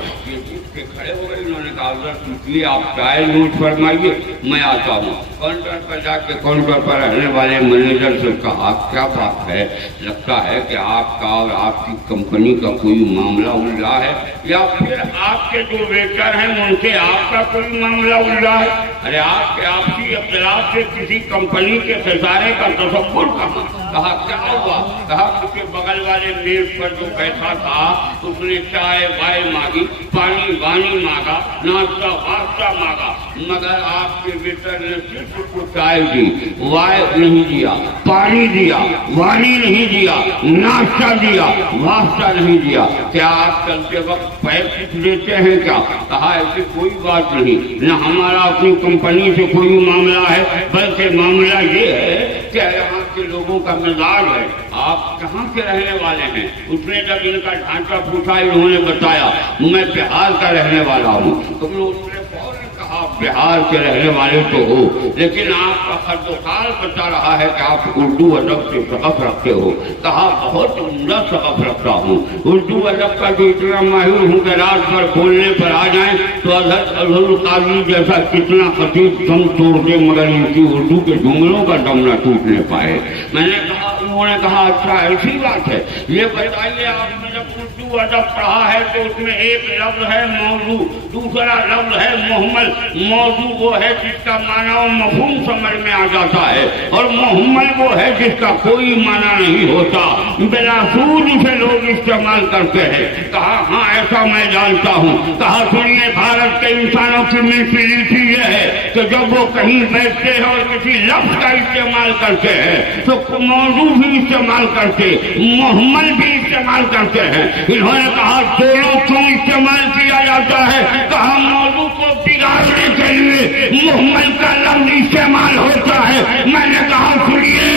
کھڑے ہو گئے، انہوں نے کہا حضرت پوچھیے، آپ چائے نوٹ فرمائیے، میں آتا ہوں۔ کاؤنٹر پر جا کے کاؤنٹر پر رہنے والے مینیجر سے کہا کیا بات ہے، لگتا ہے کہ آپ کا اور آپ کی کمپنی کا کوئی معاملہ الجھا ہے، یا پھر آپ کے جو ویٹر ہیں ان سے آپ کا کوئی معاملہ الجھا ہے۔ ارے آپ کے آپسی اختلاف سے کسی کمپنی کے خسارے کا تصور کہاں؟ کہا کیا ہوا؟ کہا کیونکہ بغل والے میز پر جو بیٹھا تھا اس نے چائے وائے مانگی، پانی وانی مانگا، ناشتہ واسطہ مانگا، مگر آپ کے ویٹر نے صرف کو چائے دی، وائے نہیں دیا، پانی دیا، وانی نہیں دیا، ناشتہ دیا، واسطہ نہیں دیا۔ کیا آپ چلتے وقت پیر کچھ دیتے ہیں کیا؟ کہا ایسی کوئی بات نہیں، نہ ہمارا اپنی کمپنی سے کوئی معاملہ ہے، بلکہ معاملہ یہ ہے کہ یہاں کے لوگوں کا مزاج ہے۔ آپ کہاں کے رہنے والے ہیں؟ اس نے جب ان کا ڈھانچہ پوچھا انہوں نے بتایا میں بہار کا رہنے والا ہوں۔ تو اس نے فوراً کہا بہار کے رہنے والے تو ہو، لیکن آپ کا خط و خال بتا رہا ہے کہ آپ اردو ادب سے شغف رکھتے ہو۔ کہا بہت عمدہ شغف رکھتا ہوں، اردو ادب کا جو اتنا ماہر ہوں کہ رات بھر بولنے پر آ جائیں تو حضرت القاضی جیسا کتنا خطیب دم توڑ دے مگر ان کی اردو کے جملوں کا دم نہ ٹوٹنے پائے۔ میں نے کہا، انہوں نے کہا اچھا ایسی بات ہے، یہ بتائیے آپ نے جب اردو ادب پڑھا ہے تو اس میں ایک لفظ ہے موضوع، دوسرا لفظ ہے محمل۔ موضوع وہ ہے جس کا معنی و مفہوم سمجھ میں آ جاتا ہے، اور محمل وہ ہے جس کا کوئی معنی نہیں ہوتا، بلا سود اسے لوگ استعمال کرتے ہیں۔ کہا ہاں ایسا میں جانتا ہوں۔ کہا سنیے، بھارت کے انسانوں کی مینٹلٹی یہ ہے کہ جب وہ کہیں بیٹھتے ہیں اور کسی لفظ کا استعمال کرتے ہیں تو موضوع بھی استعمال کرتے، محمل بھی استعمال کرتے ہیں۔ انہوں نے کہا دونوں کیوں استعمال کیا جاتا ہے؟ کہا موضوع کو بگاڑنے کے لیے محمل کا لفظ استعمال ہوتا ہے۔ میں نے کہا سنیے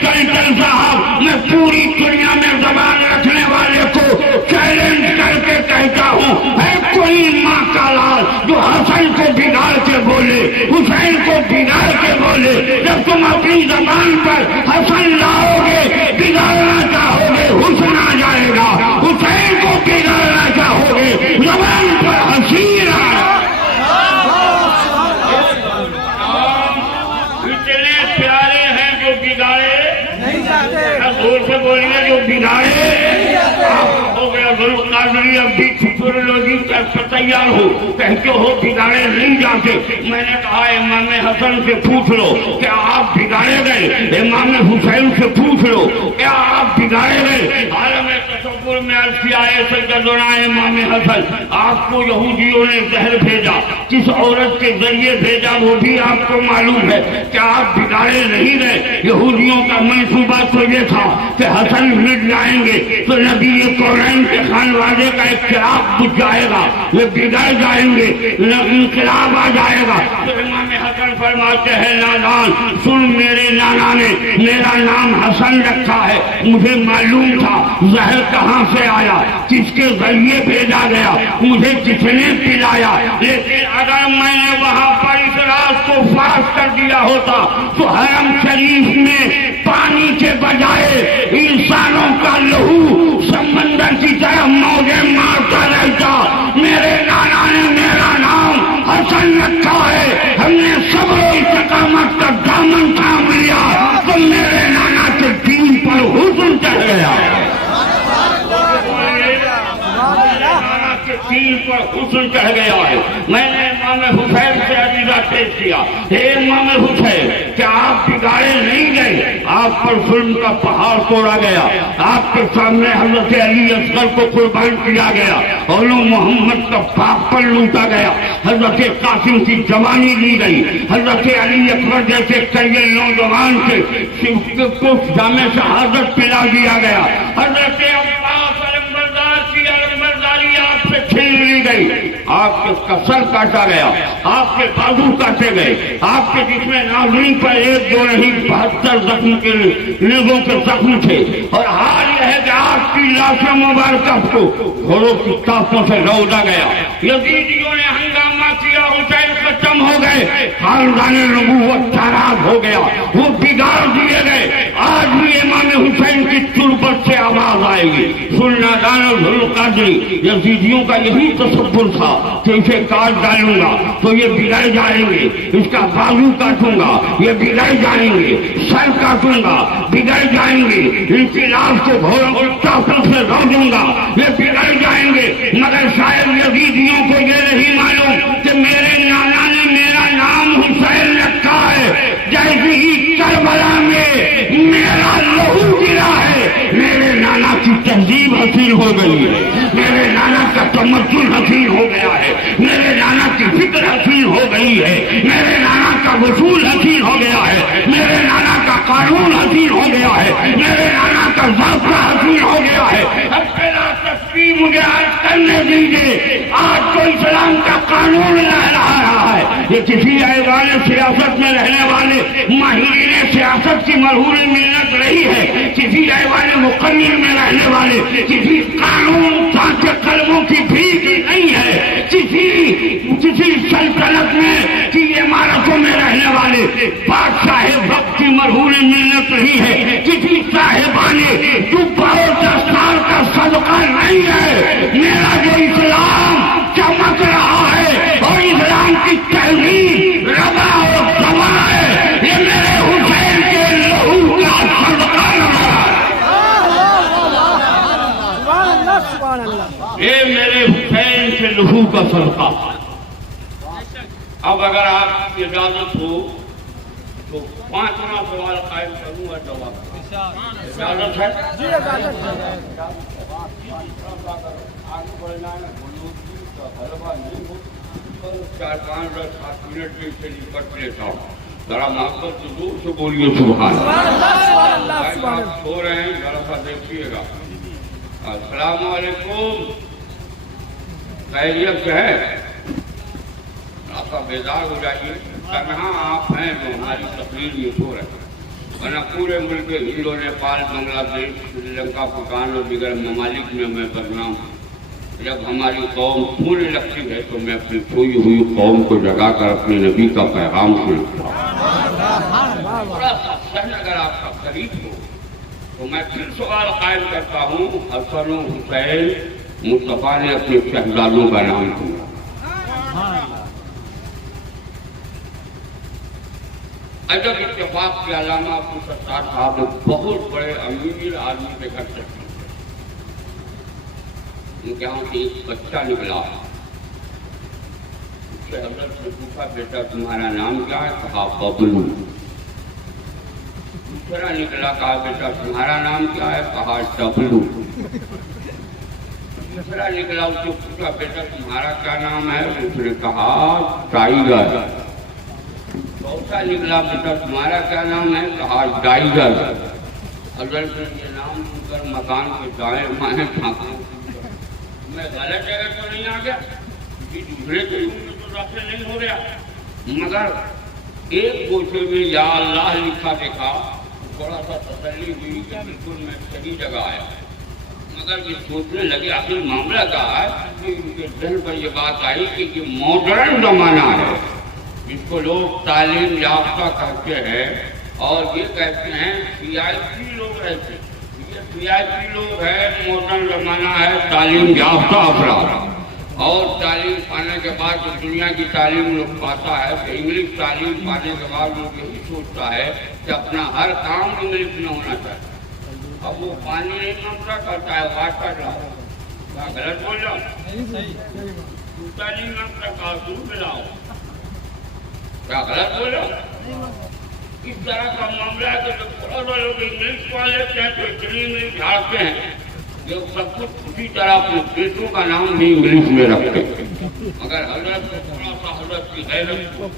کلچر صاحب، میں پوری دنیا میں زبان رکھنے والے کو چیلنج کر کے کہتا ہوں، ہے کوئی ماں کا لال جو حسن کو بگاڑ کے بولے، حسین کو بگاڑ کے بولے؟ جب تم اپنی زبان پر حسن لاؤ گے، بگاڑنا چاہو گے حسن آ جائے گا، حسین کو بگاڑنا چاہو گے زبان پر حسین آ جائے گا۔ اتنے پیارے ہیں جو بگاڑے نہیں جاتے، زور سے بولیے، جو بگاڑے ہو گیا ذوالقادری اب بھی فیسولوجی کا تیار ہو، کہتے ہو بگاڑے نہیں جاتے۔ میں نے کہا امام حسن سے پوچھ لو کیا آپ بگاڑے گئے، امام حسین سے پوچھ لو کیا آپ بگاڑے گئے۔ عالم تصور تذکر میں عرض کیا ہے سیدنا امام حسن آپ کو یہودیوں نے زہر بھیجا، کس عورت کے ذریعے بھیجا وہ بھی آپ کو معلوم ہے کہ آپ بگاڑے نہیں گئے۔ یہودیوں کا منصوبہ تو یہ تھا کہ حسن مٹ جائیں گے تو نبی کونین کے خانوادے کا ایک چراغ بجھ جائے گا، یہ بگڑ جائیں گے، انقلاب آ جائے گا۔ تو امام حسن فرماتے ہیں نادان سن، میرے نانا نے میرا نام حسن رکھا ہے، مجھے معلوم تھا زہر کہاں سے آیا، کس کے ذریعے بھیجا گیا، مجھے کس نے پلایا، لیکن اگر میں نے وہاں پر اس رات کو فاش کر دیا ہوتا تو حرم شریف میں پانی کے بجائے انسانوں کا لہو سمندر کی طرح موجیں مارتا رہتا۔ میرے نانا نے میرا نام حسن رکھا ہے، ہم نے صبر و استقامت کا دامن تھام لیا تو میرے نانا کے دین پر حسن چڑھ گیا، دین پر حسن چڑھ گیا ہے۔ میں نے امام حسین سے عقیدہ پیش کیا، اے امام حسین کہ آپ بگاڑے نہیں گئے، آپ پر ظلم کا پہاڑ توڑا گیا، آپ کے سامنے حضرت علی اصغر کو قربان کیا گیا، اولو محمد کا باپ پر لوٹا گیا، حضرت قاسم کی جوانی لی گئی، حضرت علی اکبر جیسے کئی نوجوان کو جامع شہادت پلا دیا گیا، حضرت عباس علمبردار کی علمبرداری آپ سے چھین لی گئی، آپ کا سر کاٹا گیا، آپ کے بازو کاٹے گئے، آپ کے جسم ناظرین پر ایک دو نہیں 72 زخم کے نیزوں کے زخم تھے، اور حال یہ ہے کہ آپ کی لاش مبارکہ کو گھوڑوں کی ٹانپوں سے رودا گیا۔ یزیدیوں نے ہنگامہ کیا، حسین ختم ہو گئے، خاندان نبوت تاراج ہو گیا، وہ بگاڑ دیے گئے۔ آج بھی امام حسین کی تربت سے آواز آئے گی، سننا دان ذوالقادری، یزیدیوں کا یہی تصور تھا کہ اسے کاٹ ڈالوں گا تو یہ بگڑ جائیں گے، اس کا بازو کاٹوں گا یہ بگڑ جائیں گے، سر کاٹوں گا بگڑ جائیں گے، انقلاب کو گھوڑوں کو ٹانپوں سے روکوں گا یہ بگڑ جائیں گے۔ مگر شاید یزیدیوں کو یہ نہیں معلوم کہ میرے نانا نے میرا نام حسین رکھا ہے، جیسے ہی کربلا میں میرا لہو گرا ہے میرے نانا کی تہذیب حسین ہو گئی ہے، میرے نانا کا تمدن حسین ہو گیا ہے، میرے نانا کی فکر حسین ہو گئی ہے، میرے نانا کا وصول حسین ہو گیا ہے، میرے نانا کا قانون حسین ہو گیا ہے، میرے نانا کا ضابطہ حسین ہو گیا ہے۔ اب پہلا تصویر مجھے عرض کرنے دیجیے، آج تو اسلام کا قانون لہرا رہا ہے، یہ کسی ایوان سیاست میں رہنے والے ماہرین سیاست کی مرہون ملت رہی ہے، کسی ایوان مقرر میں رہنے والے کسی قانون سانچے قلموں کی بھیک نہیں ہے، کسی سلطنت میں کی عمارتوں میں رہنے والے بادشاہ وقت کی مرہون ملت نہیں ہے، کسی صاحبان جبہ و دستار کا صدقہ نہیں ہے۔ میرا جو اسلام چمک رہا ہے اور اسلام کی تحریر ربا اور سما ہے، یہ میرے حسین کے لہو کا صدقہ رہا ہے، یہ میرے حسین کے لہو کا صدقہ۔ اب اگر آپ کی اجازت ہو تو 5واں سوال قائم کروں گا، جواب اجازت ہے؟ جی اجازت ہے۔ آگے بڑھنا ہے، 4-5 منٹ میں سے نپٹ لیتا ہوں، ذرا محبت دور سے بولیے سبحان اللہ۔ آپ سو رہے ہیں، ذرا سا دیکھیے گا۔ السلام علیکم، خیریت سے ہے؟ آپ بیدار ہو جائیے، کہاں آپ ہیں جو ہماری تقریر میں سو رہے ہیں، ورنہ پورے ملک ہندو، نیپال، بنگلہ دیش، سری لنکا، بھوٹان اور دیگر ممالک میں میں بدنام ہوں۔ جب ہماری قوم سونے لگتی ہے تو میں اپنی سوئی ہوئی قوم کو جگا کر اپنے نبی کا پیغام سناتا ہوں۔ تھوڑا سا سہن اگر آپ کا قریب ہو تو میں پھر سوال قائم کرتا ہوں، حسن و حسین مصطفیٰ نے اپنے شہزادوں کا نام دیا۔ عجب اتفاق کے علامہ ابو ستار صاحب بہت بڑے امیر آدمی کے گھر سے ان کے یہاں سے ایک بچہ نکلا، اس سے حضرت سے پوچھا بیٹا تمہارا نام کیا ہے؟ کہا ببلو۔ دوسرا نکلا، کہا بیٹا تمہارا نام کیا ہے؟ کہا ڈبلو۔ دوسرا نکلا اس کو پوچھا بیٹا تمہارا کیا نام ہے؟ اس نے کہا ٹائیگر۔ چوتھا نکلا بیٹا تمہارا کیا نام ہے؟ کہا ٹائیگر۔ حضرت نے یہ نام سن کر مکان کے دائیں بائیں پھانکا، میں غلط جگہ تو نہیں آ گیا، دوسرے کے روم میں تو داخل نہیں ہو گیا، مگر ایک گوشے میں یا اللہ لکھا دیکھا، تھوڑا سا تسلی ہوئی کہ بالکل میں صحیح جگہ آیا۔ مگر یہ سوچنے لگے آخر معاملہ کیا ہے کہ ان کے دل پر یہ بات آئی کہ یہ ماڈرن زمانہ ہے جس کو لوگ تعلیم یافتہ کہتے ہیں، اور یہ کہتے ہیں سی آئی پی لوگ رہتے، یہ سی آئی پی لوگ ہیں، ماڈرن زمانہ ہے، تعلیم یافتہ افراد، اور تعلیم پانے کے بعد جو دنیا کی تعلیم لوگ پاتا ہے تو انگلش تعلیم پانے کے بعد لوگ یہی سوچتا ہے کہ اپنا ہر کام انگلش میں ہونا چاہیے۔ اب وہ پانی نہیں مانگتا کرتا ہے واسطہ لاؤ، کیا غلط بول جاؤ؟ جوتا نہیں مانگتا کہا دودھ لاؤ، کیا غلط بول جاؤ؟ اس طرح کا معاملہ ہے کہ جب تھوڑا سا لوگ انگلش پڑھ لیتے ہیں تو اتنی انگلش جھاڑتے ہیں کہ سب کچھ اسی طرح اپنے بیٹوں کا نام بھی انگلش میں رکھتے ہیں۔ مگر حضرت کو تھوڑا سا حضرت کی غیرت کو،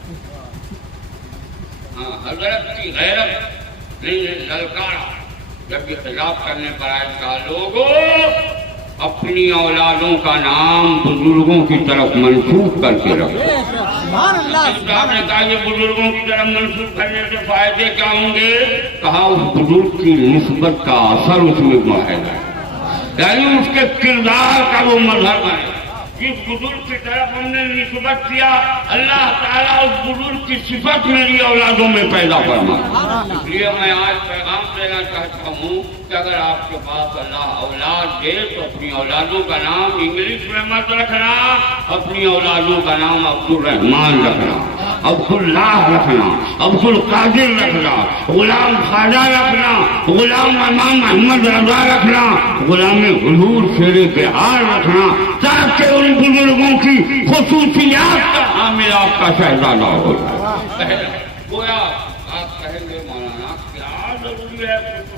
حضرت کی غیرت نے للکارا، جب یہ خلاف کرنے پر آئے کہا لوگوں اپنی اولادوں کا نام بزرگوں کی طرف منسوخ کر کے رکھو۔ صاحب نے کہا یہ بزرگوں کی طرف منسوخ کرنے سے فائدے کیا ہوں گے؟ کہا اس بزرگ کی نسبت کا اثر اس میں محض ہے، یعنی اس کے کردار کا وہ مظہر بنے۔ جس بزرگ کی طرف ہم نے نسبت کیا اللہ تعالیٰ اس بزرگ کی صفت میری اولادوں میں پیدا فرما۔ اس لیے میں آج پیغام دینا چاہتا ہوں کہ اگر آپ کے پاس اللہ اولاد دے تو اپنی اولادوں کا نام انگلش میں مت رکھنا، اپنی اولادوں کا نام عبد الرحمان رکھنا، عبد اللہ رکھنا، عبد القادر رکھنا، غلام خواجہ رکھنا، غلام امام محمد رضا رکھنا، غلام حضور شیر بہار رکھنا، تاکہ ان بزرگوں کی خصوصیات کا حامل آپ کا شہزادہ ہو جائے۔ گویا آپ کہیں گے مولانا کیا ضروری ہے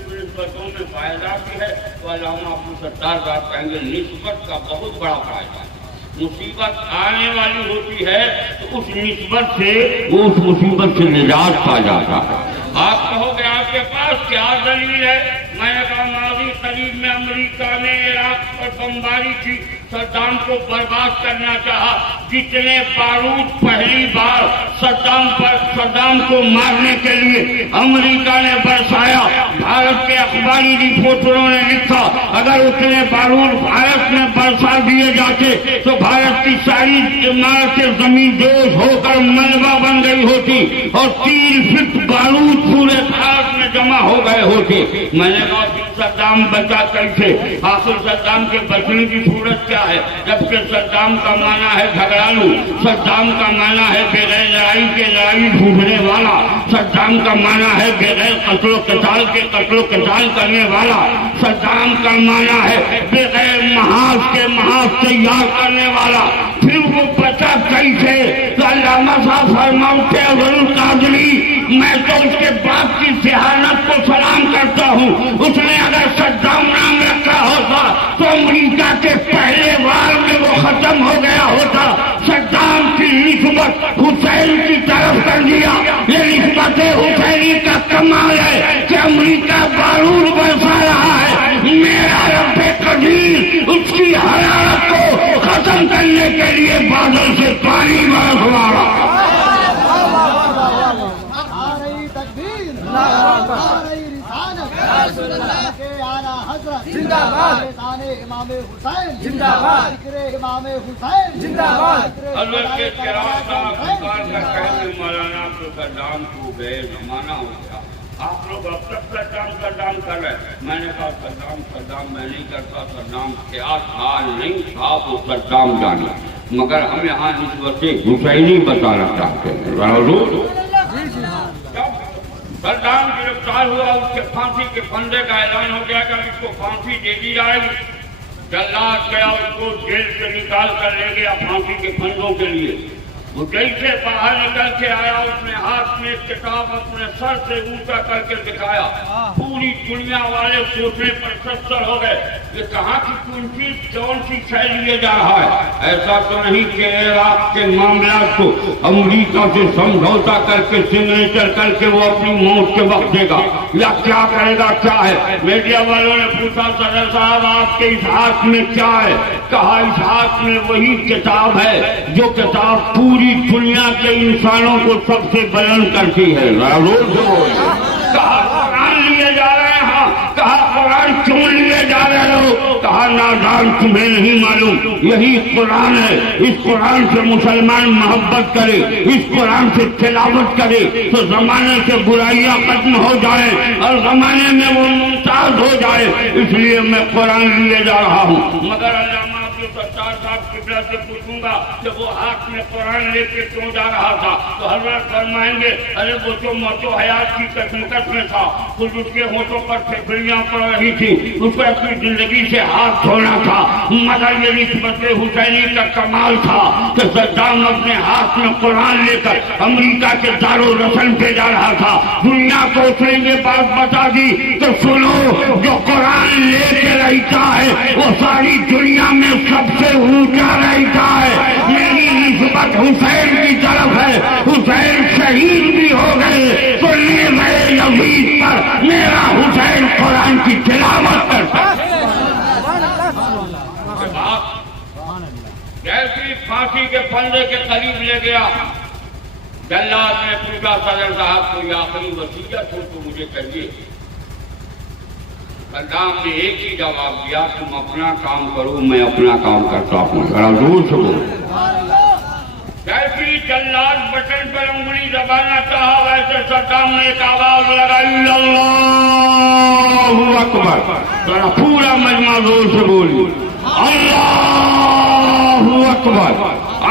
نسبتوں میں فائدہ بھی ہے؟ تو علامہ ابو ستار صاحب کہیں گے نسبت کا بہت بڑا فائدہ ہے۔ مصیبت آنے والی ہوتی ہے تو اس نسبت سے وہ اس مصیبت سے نجات پا جاتا ہے۔ آپ کہو گے آپ کے پاس کیا دلیل ہے؟ میں نے کہا ماضی قریب میں امریکہ نے عراق پر بمباری کی، صدام کو برباد کرنا چاہا، جتنے بارود پہلی بار صدام کو مارنے کے لیے امریکہ نے برسایا، بھارت کے اخباری رپورٹروں نے لکھا اگر اتنے بارود بھارت میں برسا دیے جاتے تو بھارت کی ساری عمارتیں زمین دوز ہو کر ملبہ بن گئی ہوتی اور 3 فٹ بارود پورے بھارت میں جمع ہو گئے ہوتے۔ میں نے کہا صدام بچا کیسے؟ آخر صدام کے بچنے کی صورت کیا ہے؟ جبکہ صدام کا معنی ہے جھگڑالو، صدام کا معنی ہے بغیر لڑائی کے لڑائی ڈھونڈنے والا، صدام کا معنی ہے بغیر قتل و قتال کے قتل و قتال کرنے والا، صدام کا معنی ہے بغیر محاذ کے محاذ تیار کرنے والا۔ پھر وہ بچا کیسے؟ تو علامہ صاحب فرماتے ہیں ابو القادری میں تو اس کے باپ کی ذہانت کو سلام کرتا ہوں، اس نے اگر صدام نام رکھا ہوتا تو امریکہ کے پہلے وار میں وہ ختم ہو گیا ہوتا۔ صدام کی نسبت حسین کی طرف کر دیا، یہ نسبت حسینی کا کمال ہے کہ امریکہ بارود برسا رہا ہے، میرا رب قدیر اس کی حرارت کو ختم کرنے کے لیے بادل سے پانی برسوا رہا ہے۔ امام حسین زندہ باد، امام حسین زندہ باد۔ حضرت کے کرام صاحب کا کہنے مولانا تو صدام کو بے زمانہ ہو گیا، آپ لوگ اب تک صدام کر رہے ہیں۔ میں نے کہا صدام میں نہیں کرتا، صدام کیا تھا نہیں تھا وہ صدام جانا، مگر ہم یہاں نسبت حسینی بتانا چاہتے ہیں۔ صدام گرفتار ہوا، اس کے پھانسی کے پھندے کا اعلان ہو گیا کہ اس کو پھانسی دے دی جائے گی۔ جلاد گیا، اس کو جیل سے نکال کر لے گیا پھانسی کے پھندوں کے لیے۔ وہ جیسے باہر نکل کے آیا اس نے ہاتھ میں ایک کتاب اپنے سر سے اونچا کر کے دکھایا. پوری دنیا والے سوچنے پر سرسر ہو گئے کہ کہاں کی کون سی شے لیے جا رہا ہے. ایسا تو نہیں کہ عراق کے معاملات کو امریکہ سے سمجھوتا کر کے سگنیچر کر کے وہ اپنی موت کے وقت دے گا یا کیا کرے گا؟ کیا ہے؟ میڈیا والوں نے پوچھا صدر صاحب آپ کے اس ہاتھ میں کیا ہے؟ کہا اس ہاتھ میں وہی کتاب ہے جو کتاب پوری دنیا کے انسانوں کو سب سے بلند کرتی ہے. کہا قرآن لیے جا رہے ہیں. ہاں. کہا قرآن کیوں لیے جا رہے ہو؟ کہا نادان تمہیں نہیں معلوم یہی قرآن ہے. اس قرآن سے مسلمان محبت کرے, اس قرآن سے تلاوت کرے تو زمانے سے برائیاں ختم ہو جائے اور زمانے میں وہ ممتاز ہو جائے. اس لیے میں قرآن لیے جا رہا ہوں. مگر علامہ ستار صاحب قبلہ سے پوچھوں گا کہ وہ ہاتھ میں قرآن لے کے کیوں جا رہا تھا تو حضرت فرمائیں گے ارے وہ تو موت و حیات کی کشمکش میں تھا. خود اس کے ہونٹوں پر پھپھڑیاں پڑ رہی تھی. اس کو اپنی زندگی سے ہاتھ دھونا تھا. مگر یہ نسبت حسینی کا کمال تھا کہ صدام اپنے ہاتھ میں قرآن لے کر امریکہ کے دارالرسم پہ جا رہا تھا. دنیا کو اس نے یہ بات بتا دی تو سنو جو قرآن لے کے رہتا ہے وہ ساری دنیا میں سب سے اونچا رہتا ہے. میری نسبت حسین کی طرف ہے. حسین شہید بھی ہو گئے تو یہ میں یزید پر میرا حسین قرآن کی تلاوت کرتا ہے. جیسی پھانسی کے پھندے کے قریب لے گیا جلاد نے پوچھا صدر صاحب کو یہ آخری وصیت ہو تو مجھے کہیے. صدام نے ایک ہی جواب دیا تم اپنا کام کرو میں اپنا کام کرتا ہوں. ذرا دور سے بولو. جیسی جلاد بٹن پر انگلی دبانا چاہا ویسے صدام نے ایک آواز لگائی اللہ اکبر. ذرا پورا مجمع زور سے بولی اللہ اکبر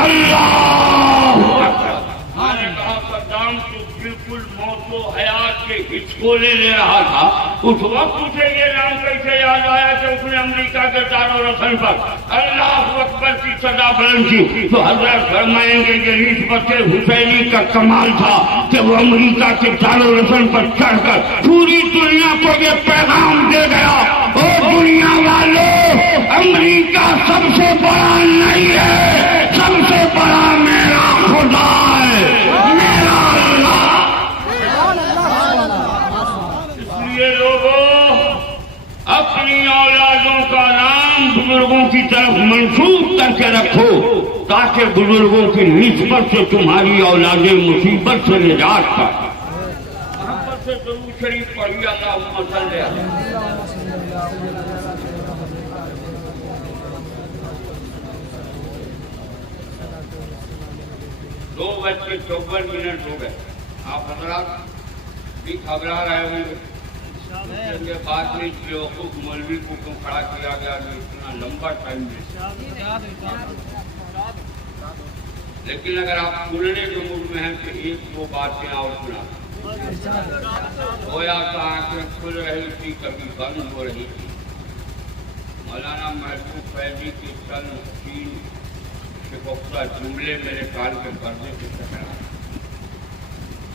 اللہ اکبر. میں نے کہا صدام تو بالکل موت و حیات کے ہچکولے لے رہا تھا. اس وقت اسے یہ نام کیسے یاد آیا کہ اس نے امریکہ کے دارالرسم پر اللہ اکبر کی صدا بلند کی؟ تو حضرت فرمائیں گے کہ نسبت حسینی کا کمال تھا کہ وہ امریکہ کے دارالرسم پر چڑھ کر پوری دنیا کو یہ پیغام دے گیا او دنیا والوں امریکہ سب سے بڑا نہیں ہے, سب سے بڑا میرا خدا ہے, میرا اللہ. یہ لوگوں اپنی اولادوں کا نام بزرگوں کی طرف منسوب کر کے رکھو تاکہ بزرگوں کی نسبت سے تمہاری اولادیں مصیبت سے نجات پائیں. محبت سے درود شریف پڑھی اللہم صلی علیہ. دو بج کے 54 منٹ ہو گئے. آپ حضرات بھی گھبرا رہے ہوں گے کے بعد میں بیوقوف مولوی کو کیوں کھڑا کیا گیا جو اتنا لمبا ٹائم میں. لیکن اگر آپ سننے کے موڈ میں ہیں تو ایک دو باتیں اور سنا. گویا تو آنکھیں کھل رہی تھی کبھی بند ہو رہی تھی. مولانا محبوب فیضی کے چند تین شکفتہ جملے میرے کان کے پردے سے ٹکرا.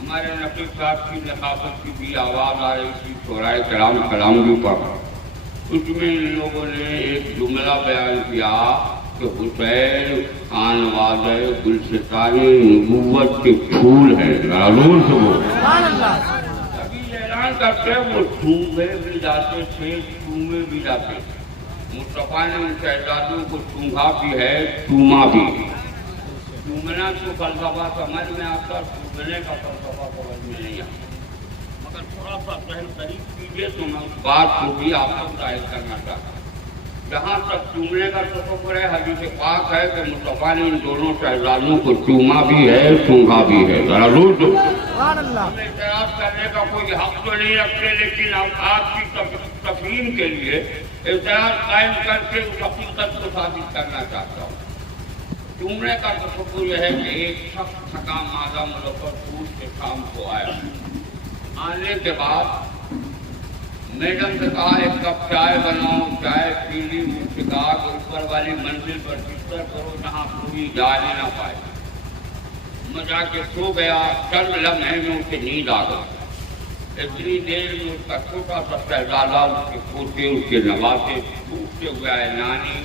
ہمارے نقیب صاحب کی نقابت کی بھی آواز آ رہی تھی شورائے کرام کلام پر. اس میں ان لوگوں نے ایک جملہ بیان کیا کہ حسین خان واضح گلستان نبوت کے پھول ہیں. ضرور سے وہ ابھی اعلان کرتے وہ چومے بھی جاتے تھے چومے بھی جاتے تھے. مصطفیٰ نے ان شہزادوں کو چونگا بھی ہے چوما بھی. چومنا تو فلسفہ سمجھ میں آتا, چومنے کا فلسفہ سمجھ میں نہیں آتا. مگر تھوڑا سا ذہن قریب کیجیے تو میں اس بات کو بھی آپ کو ظاہر کرنا چاہتا ہوں. جہاں تک چومنے کا تصور ہے حدیث پاک ہے کہ مصطفیٰ نے ان دونوں شہزادوں کو چوما بھی ہے چونگا بھی ہے. ذرا دور دو. ہم اعتراض کرنے کا کوئی حق تو نہیں رکھتے لیکن آپ کی تفہیم کے لیے اعتراض قائم کر کے اس حقیقت کو ثابت کرنا چاہتا ہوں. چومنے کا تصور یہ ہے کہ ایک شخص تھکا مادہ مظفرپور سے شام کو آیا. آنے کے بعد میڈم سے کہا ایک کپ چائے بناؤ. چائے پی لی. مجھ سے کہا کہ اوپر والی منزل پر بستر کرو جہاں کوئی جا نہ پائے. میں جا کے سو گیا، چند لمحے میں اسے نیند آ گئی۔ اتنی دیر میں اس کا چھوٹا سا شہزادہ، اس کے پوتے، اس کے نواسے پوچھتے ہوئے آئے، نانی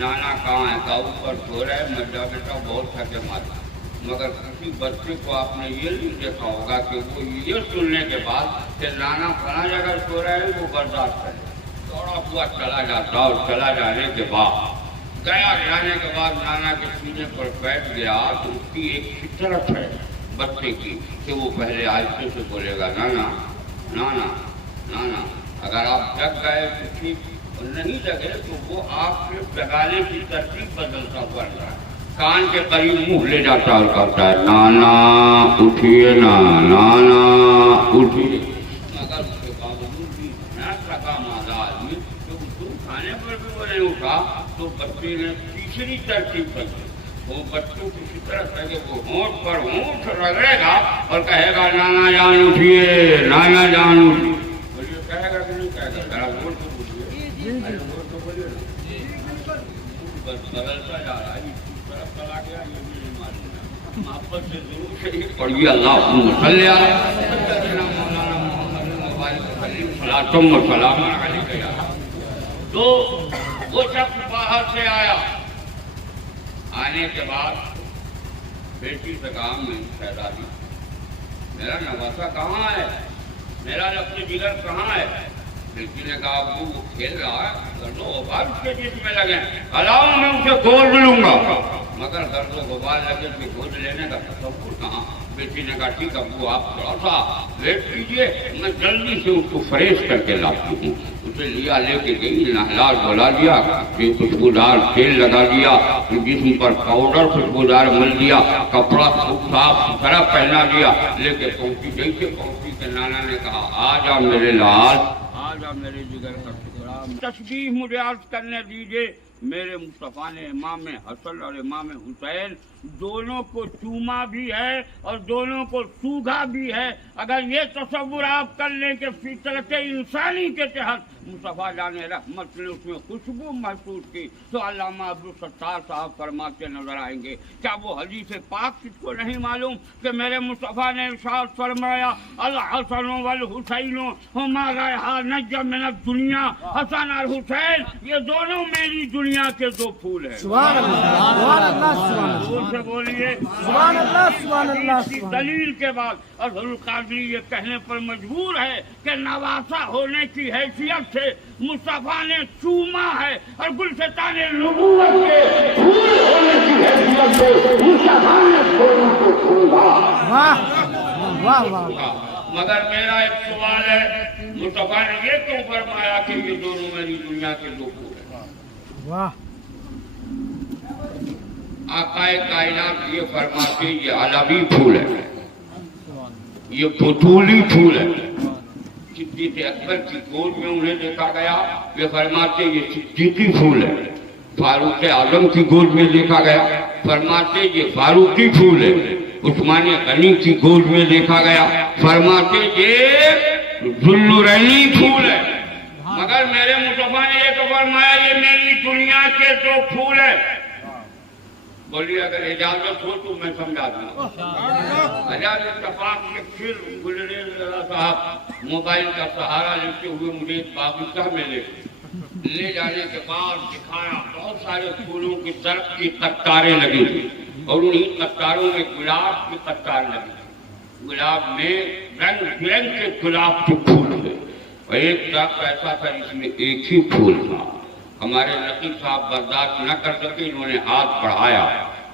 نانا کہاں ہے؟ کہا اوپر سو رہا ہے۔ میں جا بیٹا بہت تھکے مارا، مگر کسی بچے کو آپ نے یہ نہیں دیکھا ہوگا کہ وہ یہ سننے کے بعد کہ نانا فلاں جگہ سو رہا ہے وہ برداشت کرے، دوڑا ہوا چلا جاتا، اور چلا جانے کے بعد جانے کے بعد نانا کے سینے پر بیٹھ گیا تو اس کی ایک فطرت ہے بچے کی کہ وہ پہلے آہستہ سے بولے گا نانا نانا نانا۔ اگر آپ جگ گئے تو ٹھیک، اور نہیں جگے تو وہ آپ کے جگانے کی ترتیب بدلتا ہوا رہا ہے، کان کے قریب منہ لے جاتا اور کہتا ہے نانا اٹھیے نا، نانا اٹھیے۔ مگر اس کے باوجود بھی نہ تھکا مادہ آدمی، تو کھانے پر بھی وہ نہیں اٹھا، تو بچے نے تیسری ترتیب بدلی۔ وہ بچوں کی فطرت ہے کہ وہ ہونٹ پر ہونٹ رگڑے گا اور کہے گا نانا جان اٹھیے، نانا جان اٹھیے۔ بولیے کہے گا کہ نہیں کہے گا؟ ذرا زور سے بولیے، زور سے بولیے نا۔ بس بدلتا جا رہا ہے، اس طرف چلا گیا، یہ بھی نہیں معلوم ہے۔ آپ سے ضرور شریف پڑھیے اللہم صلی علی سیدنا مولانا محمد وعلیہ وسلم علیہ۔ تو وہ شخص باہر سے آیا، آنے کے بعد بیٹی سے کہا میں شہزادی میرا نواسا کہاں ہے، میرا لفظ جگر کہاں ہے؟ بیٹی نے کہا ابو وہ کھیل رہا ہے، گرد و غبار اس کے جسم میں لگے، الاؤ میں اسے گود لوں گا۔ مگر گرد و غبار لگے کہ گود لینے کا تصور کہاں؟ بیٹی نے کہا ٹھیک ابو آپ تھوڑا سا ویٹ کیجیے، میں جلدی سے اس کو فریش کر کے لاتی ہوں۔ اسے لیا، لے کے گئی، نہلا دھلا دیا، پھر خوشبودار تیل لگا دیا، جسم پر پاؤڈر خوشبودار مل دیا، کپڑا صاف ستھرا پہنا دیا، لے کے پہنچی۔ جیسے پہنچی کہ نانا نے کہا آ جا میرے لال، آ جا میرے جگر کا ٹکڑا، تسبیح مجھے عرض کرنے دیجیے۔ میرے مصطفیٰ نے امام حسن اور امام حسین دونوں کو چوما بھی ہے اور دونوں کو سوگا بھی ہے۔ اگر یہ تصور آپ کر لیں کہ فطرت انسانی کے تحت مصطفیٰ جان رحمت نے اس میں خوشبو محسوس کی، تو علامہ عبدالستار صاحب فرماتے نظر آئیں گے۔ کیا وہ حدیث پاک کس کو نہیں معلوم کہ میرے مصطفیٰ نے ارشاد فرمایا الحسن والحسین ہما ریحان من الدنیا، حسن اور حسین یہ دونوں میری دنیا کے دو پھول ہیں۔ سبحان اللہ، سبحان اللہ، سبحان اللہ، زور سے بولیے سبحان اللہ، سبحان اللہ۔ اس کی دلیل کے بعد ابو القادری یہ کہنے پر مجبور ہے کہ نواسا ہونے کی حیثیت سے مصطفیٰ نے چوما ہے، اور گلستان نبوت کے پھول ہونے کی حیثیت سے مصطفیٰ نے دونوں کو چھوڑا۔ واہ واہ واہ۔ مگر میرا ایک سوال ہے، مصطفیٰ نے یہ کیوں فرمایا کہ یہ دونوں میری دنیا کے دو پھول ہیں؟ واہ۔ آقا کائنات یہ فرماتے یہ علوی پھول ہے، یہ بطولی پھول ہے۔ صدیق اکبر کی گود میں انہیں دیکھا گیا، یہ فرماتے یہ صدیقی پھول ہے۔ فاروق اعظم کی گود میں دیکھا گیا، فرماتے یہ فاروقی پھول ہے۔ عثمان غنی کی گود میں دیکھا گیا، فرماتے یہ ذوالنورینی پھول ہے۔ مگر میرے مصطفیٰ نے یہ تو فرمایا یہ میری دنیا کے دو پھول ہیں۔ بولیے اگر اجازت ہو تو میں سمجھا دوں۔ اجازت اتفاق سے پھر گلریز صاحب موبائل کا سہارا لیتے ہوئے مجھے ایک باغیچہ میں لے جانے کے بعد دکھایا، بہت سارے پھولوں کی درخت کی قطاریں لگی ہوئی، اور انہیں قطاروں میں گلاب کی قطار لگی، گلاب میں رنگ برنگ کے گلاب کے پھول تھے، اور ایک درخت ایسا تھا جس میں ایک ہی پھول تھا۔ ہمارے نقیب صاحب برداشت نہ کر سکے، انہوں نے ہاتھ بڑھایا،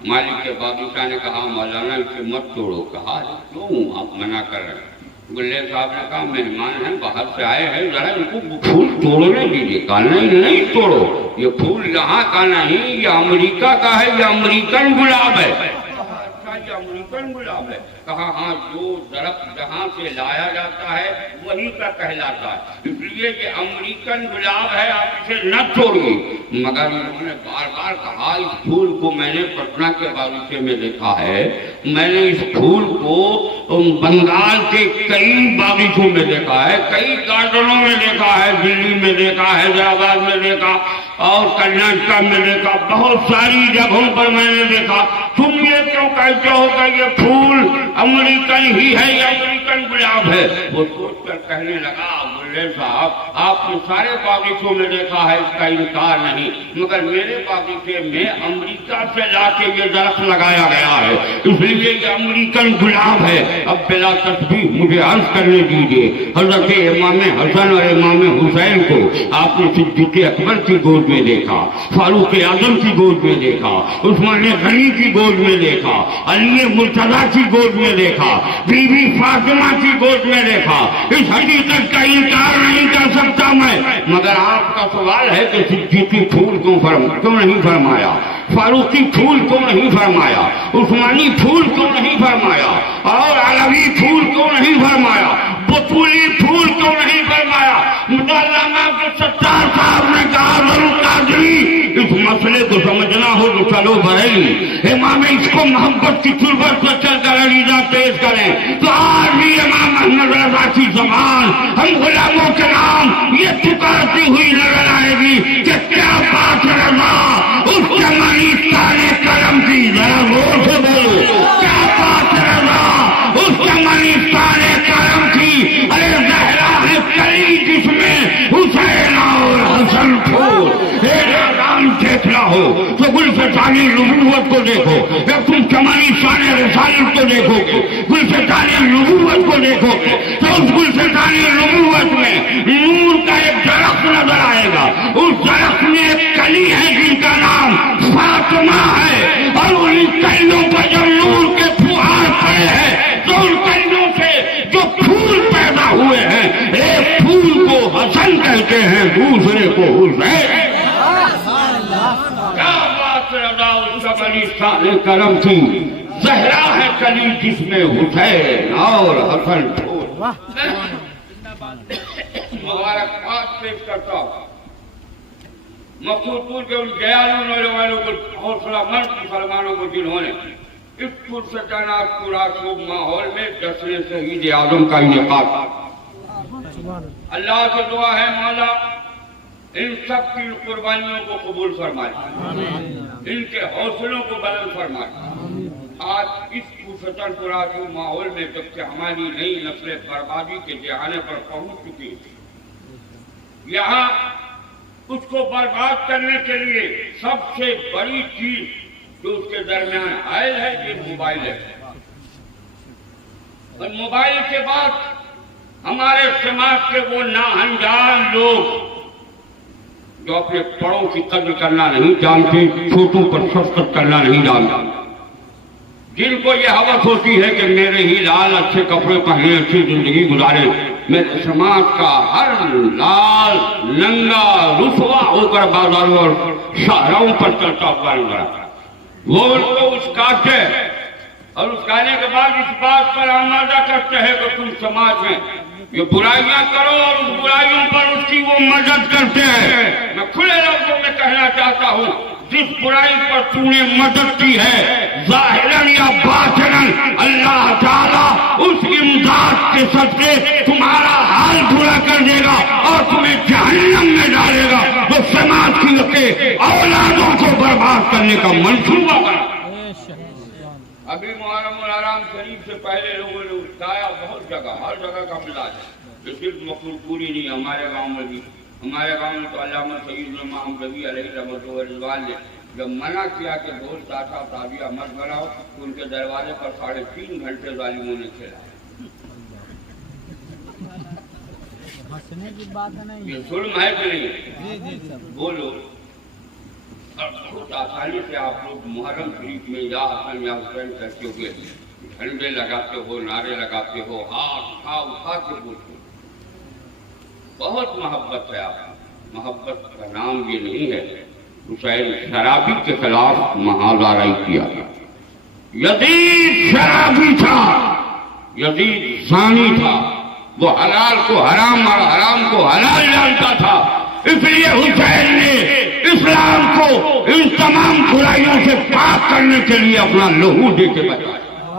مالک کے باغیچہ نے کہا مولانا اسے مت توڑو۔ کہا کیوں آپ منع کر رہے ہیں؟ گلے صاحب نے کہا مہمان ہیں باہر سے آئے ہیں، ذرا ان کو پھول توڑنے دیجیے۔ کہا نہیں توڑو، یہ پھول یہاں کا نہیں، یہ امریکہ کا ہے، یہ امریکن گلاب ہے۔ اچھا یہ امریکن گلاب ہے؟ کہا ہاں جو درخت جہاں سے لایا جاتا ہے وہی کا کہلاتا ہے، اس لیے یہ امریکن گلاب ہے، آپ اسے نہ توڑیے۔ مگر انہوں نے بار بار کہا اس پھول کو میں نے پٹنہ کے باغیچے میں دیکھا ہے، میں نے اس پھول کو بنگال کے کئی باغیچوں میں دیکھا ہے، کئی گارڈنوں میں دیکھا ہے، دلی میں دیکھا، حیدرآباد میں دیکھا اور کرناٹک میں دیکھا، بہت ساری جگہوں پر میں نے دیکھا۔ تم یہ کیوں کہتے ہو کہ یہ پھول امریکن ہی ہے یا امریکن گلاب ہے؟ وہ سوچ کر کہنے لگا ملے صاحب آپ نے سارے باغیچوں میں دیکھا ہے، اس کا انکار نہیں، مگر میرے باغیچے میں امریکہ سے لا کے یہ درخت لگایا گیا ہے، اس لیے یہ امریکن گلاب ہے۔ اب بلا تسبیح مجھے عرض کرنے دیجیے، حضرت امام حسن اور امام حسین کو آپ نے صدیق اکبر کی گود میں دیکھا، فاروق اعظم کی گود میں دیکھا، عثمان غنی کی گود میں دیکھا، علی مرتضیٰ کی گود میں دیکھا، بی بی فاطمہ کی گود میں دیکھا۔ اس حقیقت کا انکار نہیں کر سکتا میں، مگر آپ کا سوال ہے کہ صدیقی پھول کیوں نہیں فرمایا، فاروقی پھول کیوں نہیں فرمایا، عثمانی پھول کیوں نہیں فرمایا، اور علوی پھول کیوں نہیں فرمایا، بطولی پھول کیوں نہیں فرمایا؟ مولانا کے ستار صاحب نے کہا ضرور قادری اس مسئلے کو سمجھنا ہو تو چلو بریلی امام اس کو محبت کی تربت پر چل کر عریضہ پیش کریں تو آج بھی امام احمد رضا کی زبان ہم غلاموں کے نام یہ پکارتی ہوئی نظر آئے گی کہ کیا بات رضا اس زمانی سارے کرم کی، ذرا زور سے بولو، کیا بات رضا اس زمانی سارے کرم کی، ارے زہرا ہے کلی جس میں حسین اور حسن پھول، دیکھ رہا ہو تو گلستانی نبوت کو دیکھو، جب تم چمانی شان رسالت کو دیکھو گے، گلستانی نبوت کو دیکھو گے تو اس گلستانی نبوت میں نور کا ایک درخت نظر آئے گا، اس درخت میں ایک کلی ہے جن کا نام فاطمہ ہے، اور ان کلیوں پر جب نور کے پھوہار پڑے ہیں تو ان کلیوں سے جو پھول پیدا ہوئے ہیں ایک پھول کو حسن کہتے ہیں، دوسرے کو حسین۔ کیا بات رضا اس کا بنی شان کرم کی، زہرا ہے کلی جس میں حسین اور حسن پھول۔ مبارکباد پیش کرتا ہوں مقصود پور کے ان دیالو نوجوانوں کو، حوصلہ مند مسلمانوں کو جنہوں نے اس پرسکنات پرآشوب ماحول میں جشن شہید اعظم کا انعقاد۔ اللہ سے دعا ہے مولا ان سب کی قربانیوں کو قبول فرمائے، ان کے حوصلوں کو بلند فرمائے۔ آج اس پرسکن پرآشوب ماحول میں جب کہ ہماری نئی نسلیں بربادی کے دہانے پر پہنچ چکی، یہاں اس کو برباد کرنے کے لیے سب سے بڑی چیز جو اس کے درمیان حائل ہے یہ موبائل ہے، اور موبائل کے بعد ہمارے سماج کے وہ ناہنجار لوگ جو اپنے بڑوں کی قدر کرنا نہیں جانتے، چھوٹوں پر شفقت کرنا نہیں جانتے، جن کو یہ ہوس ہوتی ہے کہ میرے ہی لال اچھے کپڑے پہنے اچھی زندگی گزارے، میرے سماج کا ہر لال ننگا رسوا ہو کر بازاروں اور شاہراہوں پر چلتا ہوا نظر آتا ہے۔ وہ ان کو اسکاتے اور اسکانے کے بعد اس بات پر آمادہ کرتے ہیں کہ تم سماج میں یہ برائیاں کرو اور اس برائیوں پر اس کی وہ مدد کرتے ہیں۔ میں کھلے لفظوں میں کہنا چاہتا ہوں جس برائی پر تو نے مدد کی ہے ظاہراً یا باطناً اللہ تعالیٰ اس امداد کے صدقے تمہارا حال برا کر دے گا اور تمہیں جہنم میں ڈالے گا، وہ سماج کی اولادوں کو برباد کرنے کا منصوبہ بنا۔ ابھی محرم الحرام شریف سے پہلے لوگوں نے اٹھایا بہت جگہ، ہر جگہ کا مزاج ہے، صرف مقصود پوری نہیں، ہمارے گاؤں میں بھی، ہمارے گاؤں میں تو علامہ سید امام رضی علیہ رحمۃ اللہ نے جب منع کیا کہ گوشت آٹا تازیہ مت بناؤ تو ان کے دروازے پر 3.5 گھنٹے ظالموں نے کھیلا۔ یہ ظلم ہے کہ نہیں؟ بولو۔ بہت آسانی سے آپ لوگ محرم شریف میں یا حسن یا حسین کہتے ہوئے جھنڈے لگاتے ہو، نعرے لگاتے ہو، ہاتھ اٹھا کے بولتے ہو، بہت محبت ہے آپ۔ محبت کا نام یہ نہیں ہے۔ حسین شرابی کے خلاف محاذ کیا، یزید شرابی تھا، یزید زانی تھا، وہ حلال کو حرام اور حرام کو حلال جانتا تھا، اس لیے حسین نے اسلام کو ان تمام برائیوں سے پاک کرنے کے لیے اپنا لہو دے کے بچایا۔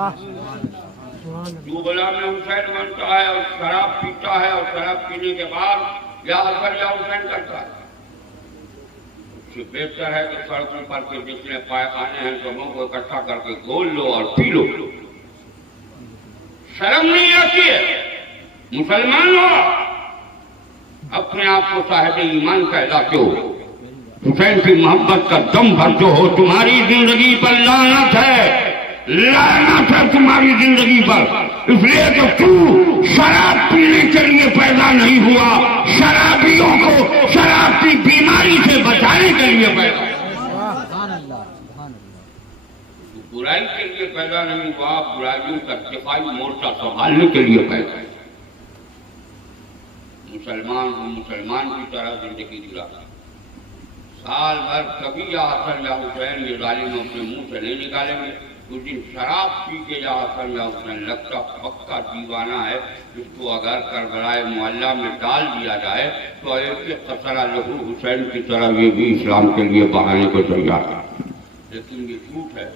جو غلام حسین بنتا ہے اور شراب پیتا ہے اور شراب پینے کے بعد یا حسن یا حسین کرتا ہے، اس سے بہتر ہے کہ سڑکوں پر کے جتنے پائخانے ہیں سبوں کو اکٹھا کر کے گول لو اور پی لو. شرم نہیں آتی ہے؟ مسلمان ہو، اپنے آپ کو صاحب ایمان کہلاتے ہو، حسین کی محبت کا دم بھرتے ہو. تمہاری زندگی پر لعنت ہے، لعنت ہے تمہاری زندگی پر، اس لیے کہ تو شراب پینے کے لیے پیدا نہیں ہوا، شرابیوں کو شراب کی بیماری سے بچانے کے لیے پیدا ہوا. برائی کے لیے پیدا نہیں ہوا، برائیوں کا دفاعی مورچہ سنبھالنے کے لیے پیدا ہے. مسلمان ہو، مسلمان کی طرح زندگی گزارا. سال بھر کبھی یا حسن یا حسین یہ ظالم اپنے منہ سے نہیں نکالیں گے. اس دن شراب پی کے یا حسن یا حسین لگتا پکا دیوانہ ہے، جس کو اگر کربلائے معلیٰ میں ڈال دیا جائے تو ایک قطرہ لہو حسین کی طرح یہ بھی اسلام کے لیے بہانے کو تیار ہے. لیکن یہ جھوٹ ہے.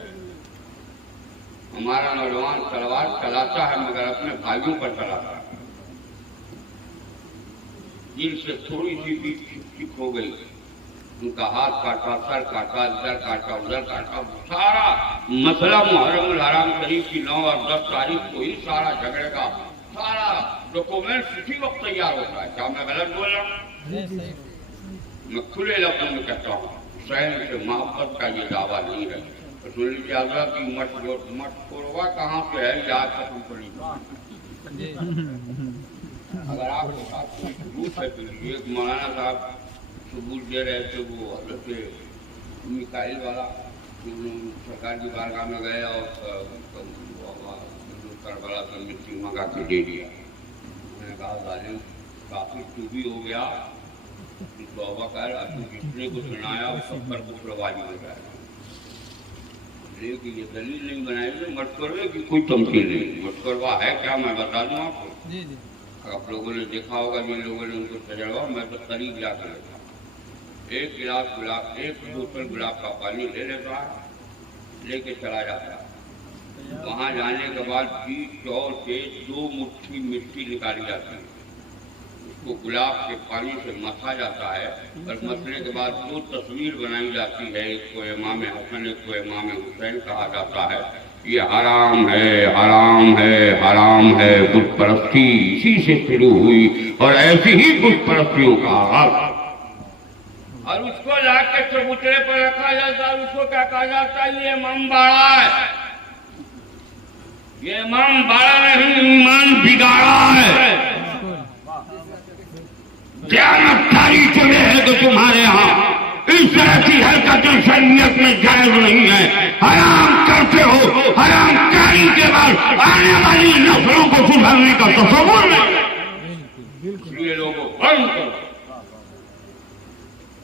ہمارا نوجوان تلوار چلاتا ہے مگر اپنے بھائیوں پر چلاتا ہے. جن سے تھوڑی سی بھی چک ہو گئی، ان کا ہاتھ کاٹا، سر کاٹا، ادھر کاٹا، ادھر کاٹا. سارا مسئلہ محرم الحرام شریف کی 9 اور 10 تاریخ کو ہی سارا جھگڑے کا سارا ڈاکومنٹ اسی وقت تیار ہوتا ہے. کیا میں غلط بول رہا ہوں؟ میں کھلے لفظوں میں کہتا ہوں حسین سے محبت کا یہ دعویٰ نہیں ہے. رسول کی حضرت کی مٹ کھولوا کہاں پہ ہے یاد ختم پڑی. اگر آپ کے ساتھ کوئی ثبوت ہے تو ایک مولانا صاحب ثبوت دے رہے تھے، وہ حضرت میکائیل والا سرکار کی بارگاہ میں گئے اور کربلا سے مٹی منگا کے دے دیا. میں نے کہا ظالم کافی تو بھی ہو گیا، توبہ کر، اب جتنے کو سنایا اس سب پر کچھ رواجی ہو جائے. لیکن یہ دلیل نہیں بنائی گئی. مٹکروے کی کوئی تمثیل نہیں. مٹکروا ہے کیا میں بتا دوں آپ کو. آپ لوگوں نے دیکھا ہوگا جن لوگوں نے ان کو سجڑوا، میں تو قریب جا کر لیتا. ایک گلاس گلاب، ایک بوتل گلاب کا پانی لے لیتا ہے، لے کے چلا جاتا ہے. وہاں جانے کے بعد بیچ چور سے 2 مٹھی مٹی نکالی جاتی ہے، اس کو گلاب کے پانی سے مسا جاتا ہے اور مسنے کے بعد 2 تصویر بنائی جاتی ہے. ایک کو امام حسن، ایک کو امام حسین کہا جاتا ہے. یہ حرام ہے، حرام ہے، حرام ہے. بت پرستی اسی سے شروع ہوئی اور ایسی ہی بت پرستیوں کا آغاز. اور اس کو لا کے چبوترے پر رکھا جاتا ہے. اس کو کیا کہا جاتا ہے؟ یہ امام باڑا ہے. یہ امام باڑا نہیں، ایمان بگاڑا ہے. دیانتداری چلے ہے تو تمہارے یہاں اس طرح کی حرکتیں شریعت میں جائز نہیں ہے. حرام کرتے ہو، حرام کاری کے بعد آنے والی نسلوں کو سدھارنے کا تصور نہیں. اس لیے لوگوں بند کرو.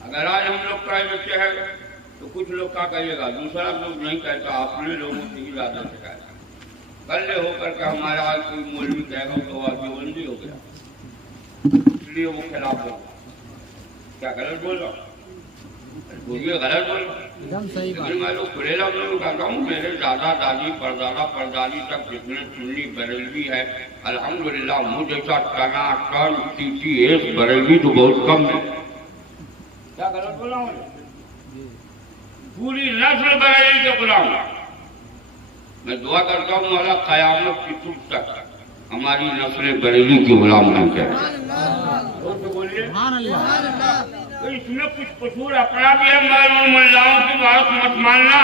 اگر آج ہم لوگ کہہ دیتے ہیں تو کچھ لوگ کیا کہیے گا، دوسرا لوگ نہیں کہتا، اپنے لوگوں سے ہی زیادہ شکایت. کلے ہو کر کے ہمارا آج کوئی مولوی کہے گا تو آج بندی ہو گیا، اس لیے وہ خلاف ہو. کیا غلط بول رہا ہوں؟ بولیے غلط بول رہا ہوں. لیکن میں لوگ کھلے لفظوں میں کہتا ہوں میرے دادا دادی پردادا پردادی تک جتنے سنی بریلوی ہے، الحمدللہ مجھ جیسا Tina ton T S Barelvi تو بہت کم ہے. کیا غلط بولا ہوں؟ پوری نسل بریلی کے غلام. میں دعا کرتا ہوں اللہ قیامت کی صبح تک ہماری نسل بریلی کی غلام بن جائے. بولیے اس میں کچھ قصور اپنا بھی ہے. معلوم ملاؤں کی بات مت ماننا.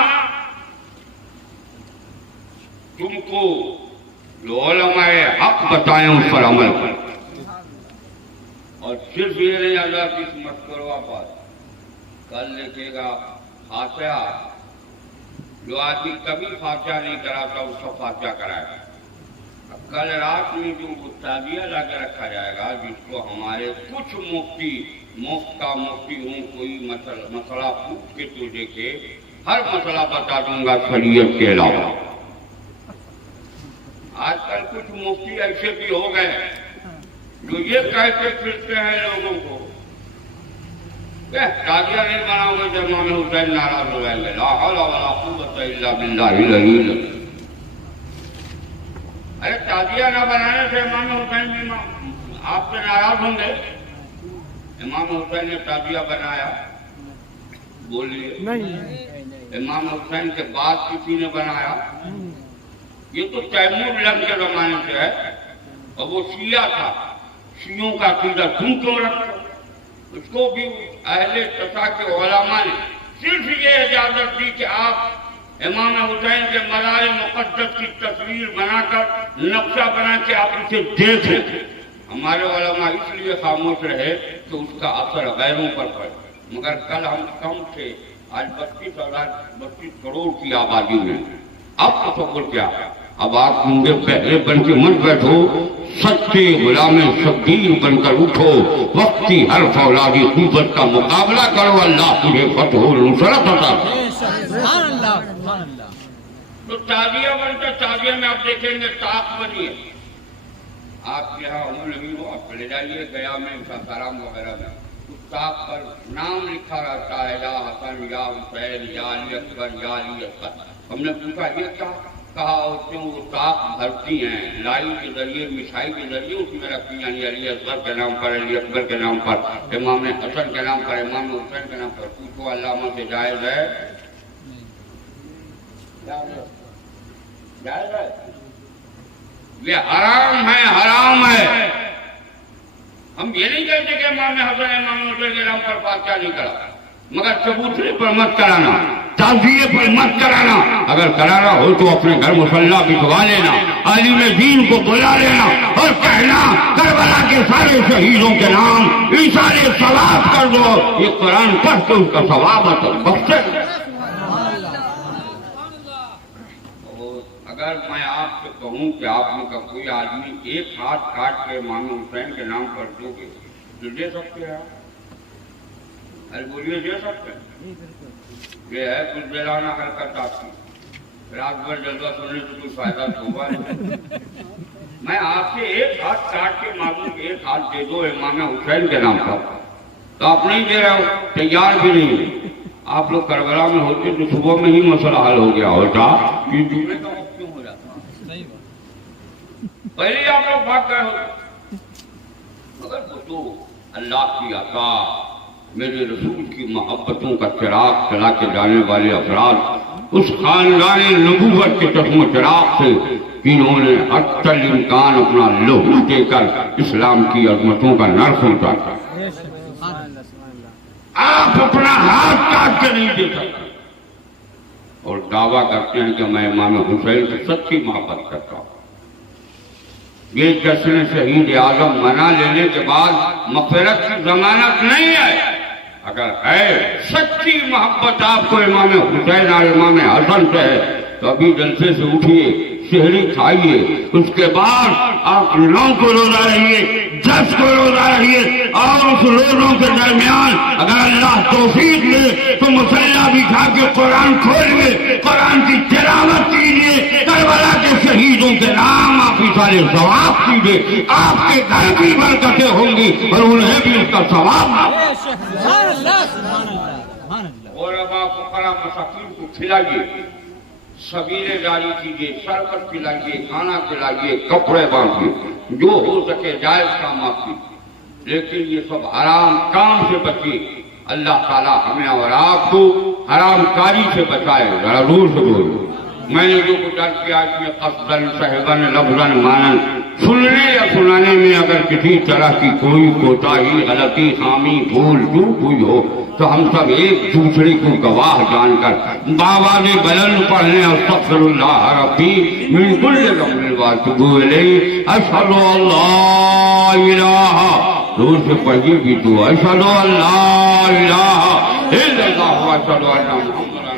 تم کو جو علماء حق بتائیں اس پر عمل کرو. اور صرف یہ نہیں آزاد کی مت کرو. آپ کل لکھے گا فاتحہ، جو آدمی کبھی فاتحہ نہیں کراتا اس کا فاتحہ کرائے. کل رات میں جو تعبیہ لا کے رکھا جائے گا، جس کو ہمارے کچھ مفتی مفت کا مفتی ہوں، کوئی مسئلہ پوچھ کے تو دیکھے، ہر مسئلہ بتا دوں گا شریعت کے علاوہ. آج کل کچھ مفتی ایسے بھی ہو گئے جو یہ کہتے پھرتے ہیں لوگوں کو تعبیہ نہیں بناؤ گے جب امام حسین ناراض ہو جائیں گے. لا حول ولا قوت الا باللہ العلی العظیم. ارے تعزیہ نہ بنانے سے امام حسین بھی آپ سے ناراض ہوں گے؟ امام حسین نے تعزیہ بنایا؟ بولیے نہیں۔ امام حسین کے بعد کسی نے بنایا؟ یہ تو تیمور لنگ کے زمانے سے ہے، اور وہ شیعہ تھا، شیعوں کا عقیدہ تم کیوں رکھتے؟ اس کو بھی اہل تشیع کے علماء نے صرف یہ اجازت دی کہ آپ امام حسین کے مزار مقدس کی تصویر بنا کر نقشہ بنا کے آپ اسے دیکھیں۔ ہمارے علماء اس لیے خاموش رہے کہ اس کا اثر غیروں پر پڑے، مگر کل ہم کم تھے، آج 32 کروڑ کی آبادی میں۔ اب تصور کیا؟ اب آپ ہوں گے پہلے بن کے مت بیٹھو، سچے غلام شبیر بن کر اٹھو، وقتی ہر فولادی قوت کا مقابلہ کرو، اللہ تجھے فتح و نصرت عطا کرے۔ تو تعزیہ بنتا، تعزیہ میں آپ دیکھیں گے طاق بنی ہے۔ آپ یہاں عمر نہیں ہو، آپ چلے جائیے گیا میں ساسارام وغیرہ میں، اس طاق پر نام لکھا رہتا ہے، یا حسن یا حسین یا علی اکبر یا علی اکبر۔ ہم نے پوچھا یہ کیا؟ کہا ہوتے وہ طاق بھرتی ہیں لائی کے ذریعے، مٹھائی کے ذریعے اس میں رکھتی، یعنی علی اصغر کے نام پر، علی اکبر کے نام پر، امام حسن کے نام پر، امام حسین کے نام پر۔ پوچھو علامہ سے جائز ہے؟ جائز ہے؟ یہ حرام ہے، حرام ہے۔ ہم یہ نہیں کہتے کہ امام حسن امام حسین کے نام پر فاتحہ نہیں کرا، مگر چبوترے پر مت کرانا، تعزیے پر مت کرانا۔ اگر کرانا ہو تو اپنے گھر مصلی بٹھوا لینا، عالم دین کو بلا لینا اور کہنا کربلا کے سارے شہیدوں کے نام ایثار ثواب کر دو، یہ قرآن پڑھ کے اس کا ثواب بخشے۔ اگر میں آپ سے کہوں کہ آپ میں کا کوئی آدمی ایک ہاتھ کاٹ کے امام حسین کے نام پر دو گے تو دے سکتے ہیں؟ ارے بولیے دے سکتے ہیں؟ یہ ہے کچھ دلانا حرکت آپ کی، رات بھر جلوہ سننے سے کوئی فائدہ ہوگا نہیں۔ میں آپ سے ایک ہاتھ کاٹ کے مانگوں کہ ایک ہاتھ دے دو امام حسین کے نام پر، تو آپ نہیں دے رہے ہو، تیار بھی نہیں۔ آپ لوگ کربلا میں ہوتے تو صبح میں ہی مسئلہ حل ہو گیا ہوتا، کہ جمعے کا وقت کیوں ہو جاتا؟ پہلے آپ لوگ بھاگ گئے ہو۔ مگر وہ تو اللہ کی عطا، میرے رسول کی محبتوں کا چراغ چلا کے جانے والے افراد، اس خاندان نبوت کے چشم و چراغ سے جنہوں نے حتی الامکان اپنا لہو دے کر اسلام کی عظمتوں کا نر پہنچاتا۔ آپ اپنا ہاتھ کاٹ کے نہیں دے سکتے اور دعویٰ کرتے ہیں کہ میں امام حسین سے سچی محبت کرتا ہوں۔ یہ جشن شہید اعظم منا لینے کے بعد مغفرت کی ضمانت نہیں ہے۔ اگر ہے سچی محبت آپ کو امام حسین اور امام حسن سے ہے تو ابھی جلسے سے اٹھیے، شہری کھائیے، اس کے بعد آپ 9 کو روزہ رہیے، 10 کو روزہ رہیے، اور اس روزوں کے درمیان اگر اللہ توفیق دے تو مصلی بٹھا کے قرآن کھولئے، قرآن کی تلاوت کیجیے، کربلا کے شہیدوں کے نام آپ سارے ثواب کیجیے، آپ کے گھر کی برکتیں ہوں گی اور انہیں بھی اس کا ثواب۔ اور اب آپ فقراء مساکین کو کھلائیے، سبیلے جاری کیجیے، شربت کھلائیے، کھانا کھلائیے، کپڑے بانٹیے، جو ہو سکے جائز کام آپ کیجیے، لیکن یہ سب حرام کام سے بچیے۔ اللہ تعالیٰ ہمیں اور آپ کو حرام کاری سے بچائے۔ ذرا دور سے بولو۔ میں نے جو کچھ عرض کیا اس میں قصداً صحباً لفظاً مانن سننے یا سنانے میں اگر کسی طرح کی کوئی کوتاہی، غلطی، خامی، بھول چوک ہوئی ہو تو ہم سب ایک دوسرے کو گواہ جان کر بآواز بلند پڑھنے استغفر اللہ ربی من کل ذنب واتوب الیہ، اشہد ان لا الہ، دور سے پڑھیے بھی تو اشہد ان لا الہ الا اللہ واشہد ان محمدا